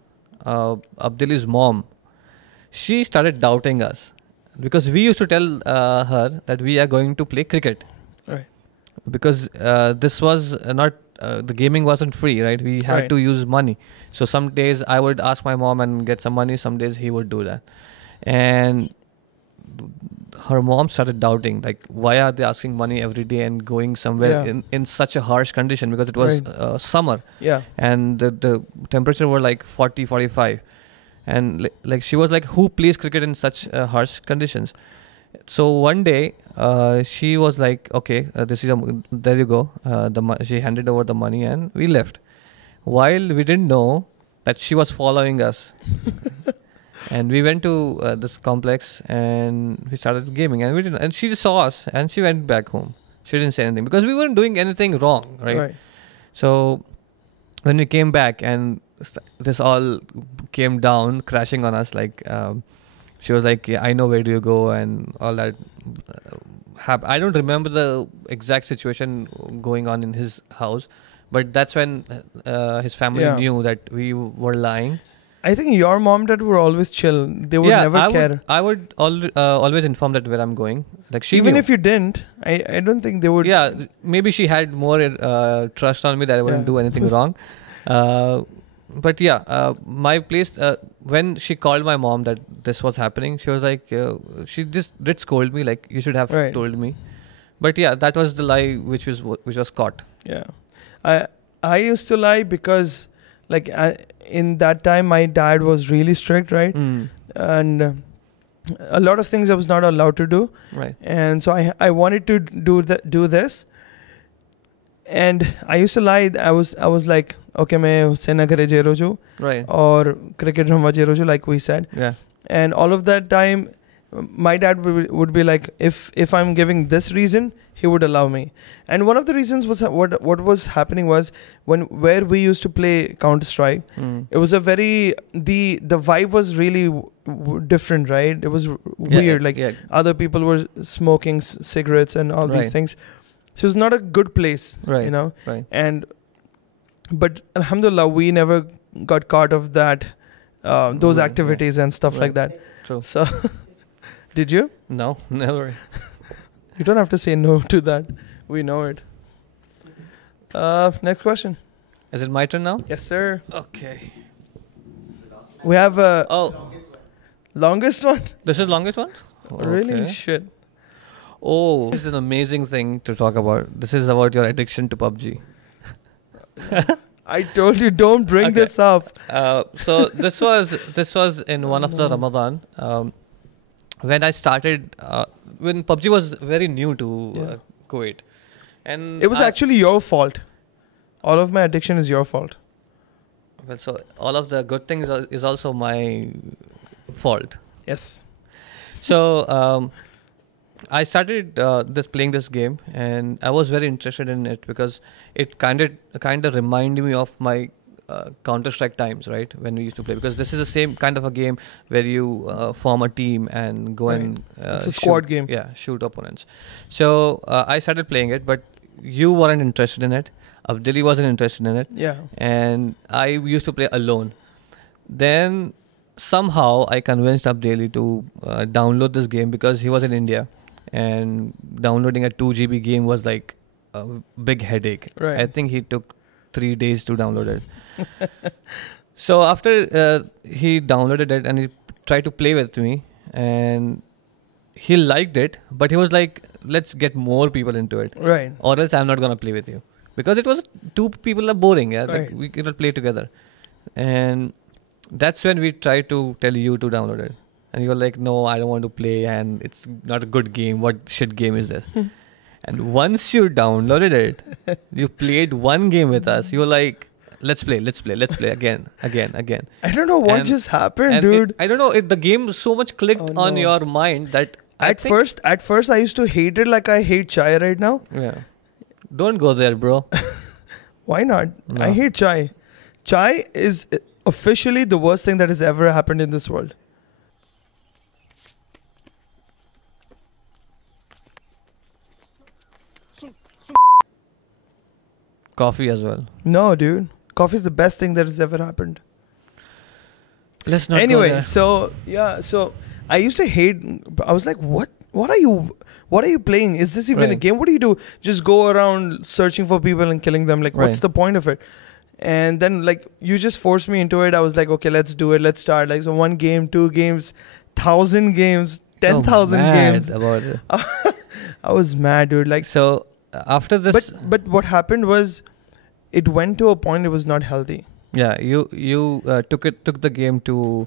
Abdili's mom, she started doubting us because we used to tell her that we are going to play cricket. Right. Because this was not the gaming wasn't free, right? We had to use money. So some days I would ask my mom and get some money. Some days he would do that, and her mom started doubting, like, why are they asking money every day and going somewhere in such a harsh condition, because it was summer, and the temperature were like 40, 45, and like she was like, who plays cricket in such harsh conditions? So one day she was like, okay, this is there you go. She handed over the money and we left, while we didn't know that she was following us. And we went to this complex and we started gaming, and she just saw us and she went back home. She didn't say anything because we weren't doing anything wrong, right? So when we came back and this all came down crashing on us, like she was like, yeah, I know where do you go and all that. I don't remember the exact situation going on in his house, but that's when his family knew that we were lying. I think your mom and dad were always chill. They would never care. I would always inform that where I'm going. Like she even knew. if you didn't, I don't think they would. Yeah, maybe she had more trust on me that I wouldn't do anything wrong. But my place, when she called my mom that this was happening, she was like, she just did scold me, like, you should have told me. But yeah, that was the lie which was caught. Yeah, I used to lie because, like, in that time my dad was really strict, right? And a lot of things I was not allowed to do, right? And so I wanted to do this, and I used to lie. I was like, okay, मैं सेना करे जे रोजू, right? Or cricket रमवा J रोजू, like we said. Yeah. And all of that time, my dad would be like, if I'm giving this reason, he would allow me. And one of the reasons was what was happening was where we used to play Counter-Strike, it was a very the vibe was really different, right? It was weird, other people were smoking cigarettes and all these things. So it's not a good place, right? You know, right? And but alhamdulillah, we never got caught of that, those activities and stuff like that. True. So, did you? No, never. You don't have to say no to that. We know it. Next question. Is it my turn now? Yes, sir. Okay. We have longest one. This is longest one? Really? Okay. Shit. Oh, this is an amazing thing to talk about. This is about your addiction to PUBG. I told you don't bring this up. So this was in one of the Ramadan when I started when PUBG was very new to Kuwait, and it was actually your fault. All of my addiction is your fault. Well, so all of the good things is also my fault. Yes. So I started playing this game, and I was very interested in it because it kind of reminded me of my Counter-Strike times, right? When we used to play, because this is the same kind of a game where you form a team and go and it's a squad game. Yeah, shoot opponents. So I started playing it, but you weren't interested in it. Abdili wasn't interested in it. Yeah. And I used to play alone. Then somehow I convinced Abdili to download this game because he was in India, and downloading a 2 GB game was like a big headache. Right. I think he took 3 days to download it. So after he downloaded it and he tried to play with me, and he liked it, but he was like, let's get more people into it, right? Or else I'm not gonna play with you, because it was 2 people are boring. Yeah, right. Like we cannot play together. And that's when we tried to tell you to download it, and you were like, no, I don't want to play, and it's not a good game. What shit game is this? And once you downloaded it, you played one game with us. You were like, let's play again. I don't know what just happened, dude. I don't know. The game so much clicked on your mind that at first I used to hate it like I hate chai right now. Yeah. Don't go there, bro. Why not? No. I hate chai. Chai is officially the worst thing that has ever happened in this world. Coffee as well. No, dude. Coffee is the best thing that has ever happened. Let's not go Anyway, there. so I used to hate. I was like, what are you playing? Is this even a Right. game? What do you do? Just go around searching for people and killing them? Like, what's Right. the point of it? And then like you just forced me into it. I was like, okay, let's do it. Let's start. Like, so 1 game, 2 games, 1,000 games, 10,000 mad games. about it. I was mad, dude. Like, So after this, but what happened was, it went to a point it was not healthy. yeah, you took the game to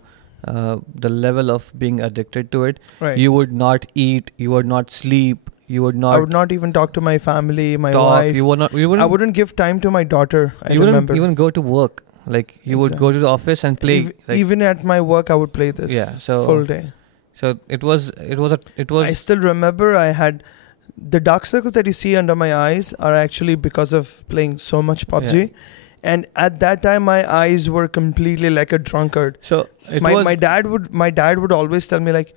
the level of being addicted to it. Right. You would not eat. You would not sleep. You would not I would not even talk to my family, my talk. wife. You would not. You I wouldn't. wouldn't give time to my daughter. I you wouldn't remember. even go to work. Like you would go to the office and play. Like, Even at my work, I would play this. Yeah, so- full day. so it was. I still remember I had the dark circles that you see under my eyes are actually because of playing so much PUBG. Yeah. And at that time, my eyes were completely like a drunkard. So it My was. my dad would always tell me like,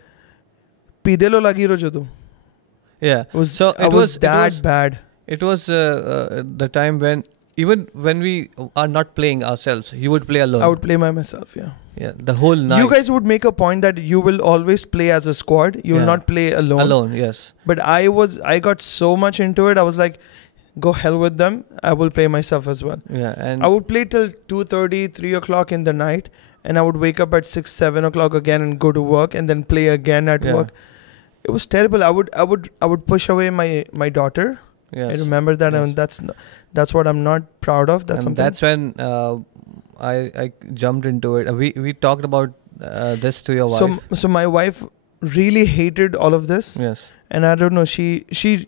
"Pidelo lagi ro jo tu." Yeah. It was So I it was was that bad. It was the time when even when we are not playing ourselves, you would play alone. I would play by myself. Yeah. Yeah, the whole night. You guys would make a point that you will always play as a squad. You will Yeah. not play alone. alone. Yes. But I got so much into it. I was like, go hell with them. I will play myself as well. Yeah, and I would play till 2:30, 3 o'clock in the night. And I would wake up at 6, 7 o'clock again and go to work and then play again at Yeah. work. It was terrible. I would push away my daughter. yes. I remember that, Yes. and that's what I'm not proud of. That's and something. that's when I jumped into it. We talked about this to your wife. So my wife really hated all of this, Yes. and I don't know. She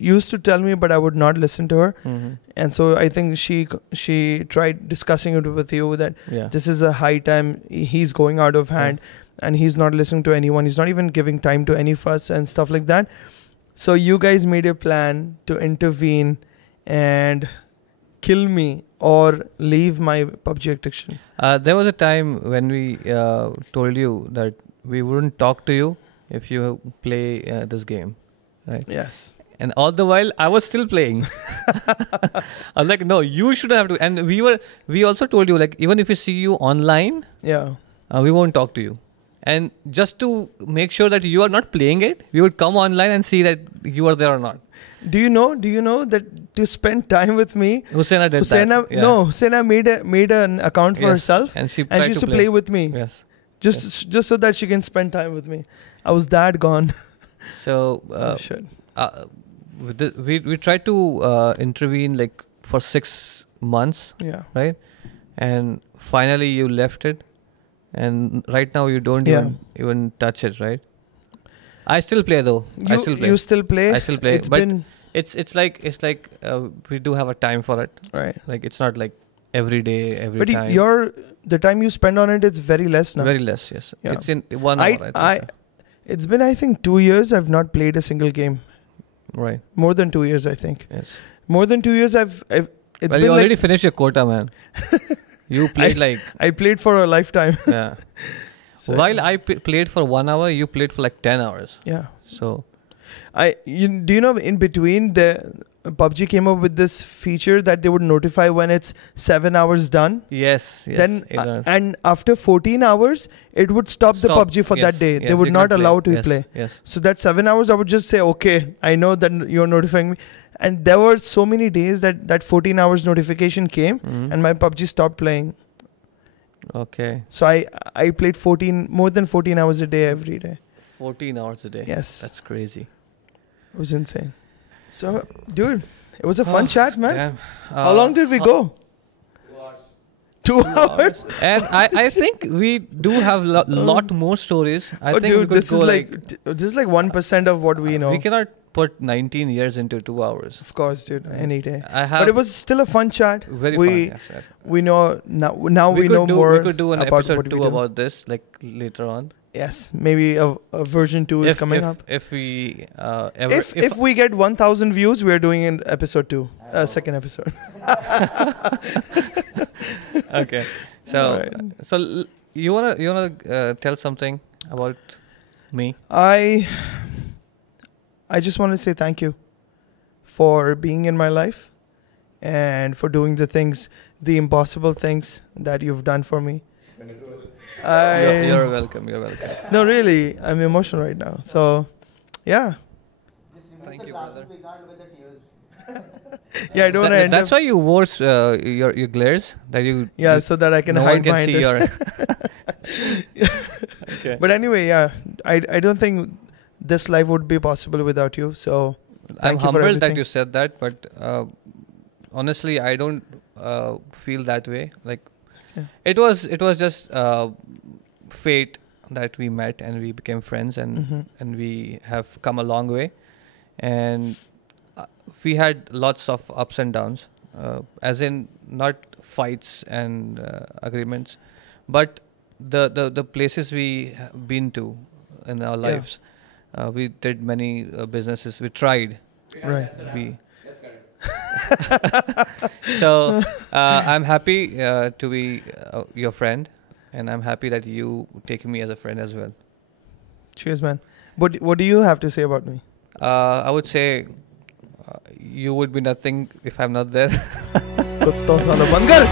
used to tell me, but I would not listen to her. Mm-hmm. And so I think she tried discussing it with you that Yeah. this is a high time. He's going out of hand, and he's not listening to anyone. He's not even giving time to any of us and stuff like that. So you guys made a plan to intervene and kill me or leave my PUBG addiction. There was a time when we told you that we wouldn't talk to you if you play this game, right? Yes. And all the while, I was still playing. I was like, no, you shouldn't have to. And we also told you, like, even if we see you online, Yeah. we won't talk to you. And just to make sure that you are not playing it, we would come online and see that you are there or not. Do you know that to spend time with me, Husaina did Husaina, that. Yeah. no, Husaina made an account for Yes. herself, And she and tried she used to to play with me, Yes. just so that she can spend time with me. I was that gone. So Oh, shit. we tried to intervene like for 6 months, Yeah. right? And finally you left it, and right now you don't Yeah. even touch it, right? I still play though. I still play. You still play? I still play. It's But been it's like we do have a time for it. right. Like it's not like every day, every But time. the time you spend on it is very less now. Very less, yes. Yeah. It's in 1 hour. I think It's been, I think, 2 years I've not played a single game. so. Right. More than 2 years, I think. Yes. More than 2 years, it's Well, been you already like finished your quota, man. You played like I played for a lifetime. yeah. So, While I played for 1 hour, you played for like 10 hours. yeah. So Do you know in between the PUBG came up with this feature that they would notify when it's 7 hours done. yes. Then it was. and after 14 hours, it would stop the PUBG for that Yes, day. yes, They would you not cannot allow to Yes, play. Yes. So that 7 hours, I would just say, okay, I know that you're notifying me. And there were so many days that 14 hours notification came Mhm. and my PUBG stopped playing. Okay. So I played more than 14 hours a day every day. 14 hours a day. Yes. That's crazy. It was insane. So, dude, it was a fun chat, man. Damn. How long did we go? 2 hours? And I think we do have lot more stories. I think we dude, could this go is this is like 1% of what we know. We cannot put 19 years into 2 hours. Of course, dude, any day. I have But it was still a fun chat. very we fun. Yes, yes. we know now we know could do, more. We could do an about episode what we 2 do. about this like later on. Yes, maybe a version 2 is coming up. If we ever If we get 1,000 views, we are doing an episode 2, second episode. okay. So Alright. so you wanna tell something about me? I just want to say thank you for being in my life and for doing the impossible things that you've done for me. You're welcome. You're welcome. No, really, I'm emotional right now. So, yeah. Thank you, brother. Yeah, I don't want to end That's up. why you wore your glares that you. Yeah, you, so that I can no hide one can behind see it. your. Okay. But anyway, yeah, I don't think this life would be possible without you. So I'm thank you for humbled that everything. you said that, but honestly, I don't feel that way. Like, Yeah. it was just fate that we met and we became friends, and Mhm. and we have come a long way, and we had lots of ups and downs, as in not fights and agreements, but the places we have been to in our Yeah. lives. We did many businesses. We tried. Right. We. So I'm happy to be your friend, and I'm happy that you take me as a friend as well. Cheers, man. What do you have to say about me? I would say you would be nothing if I'm not there. Kutto sala band kar.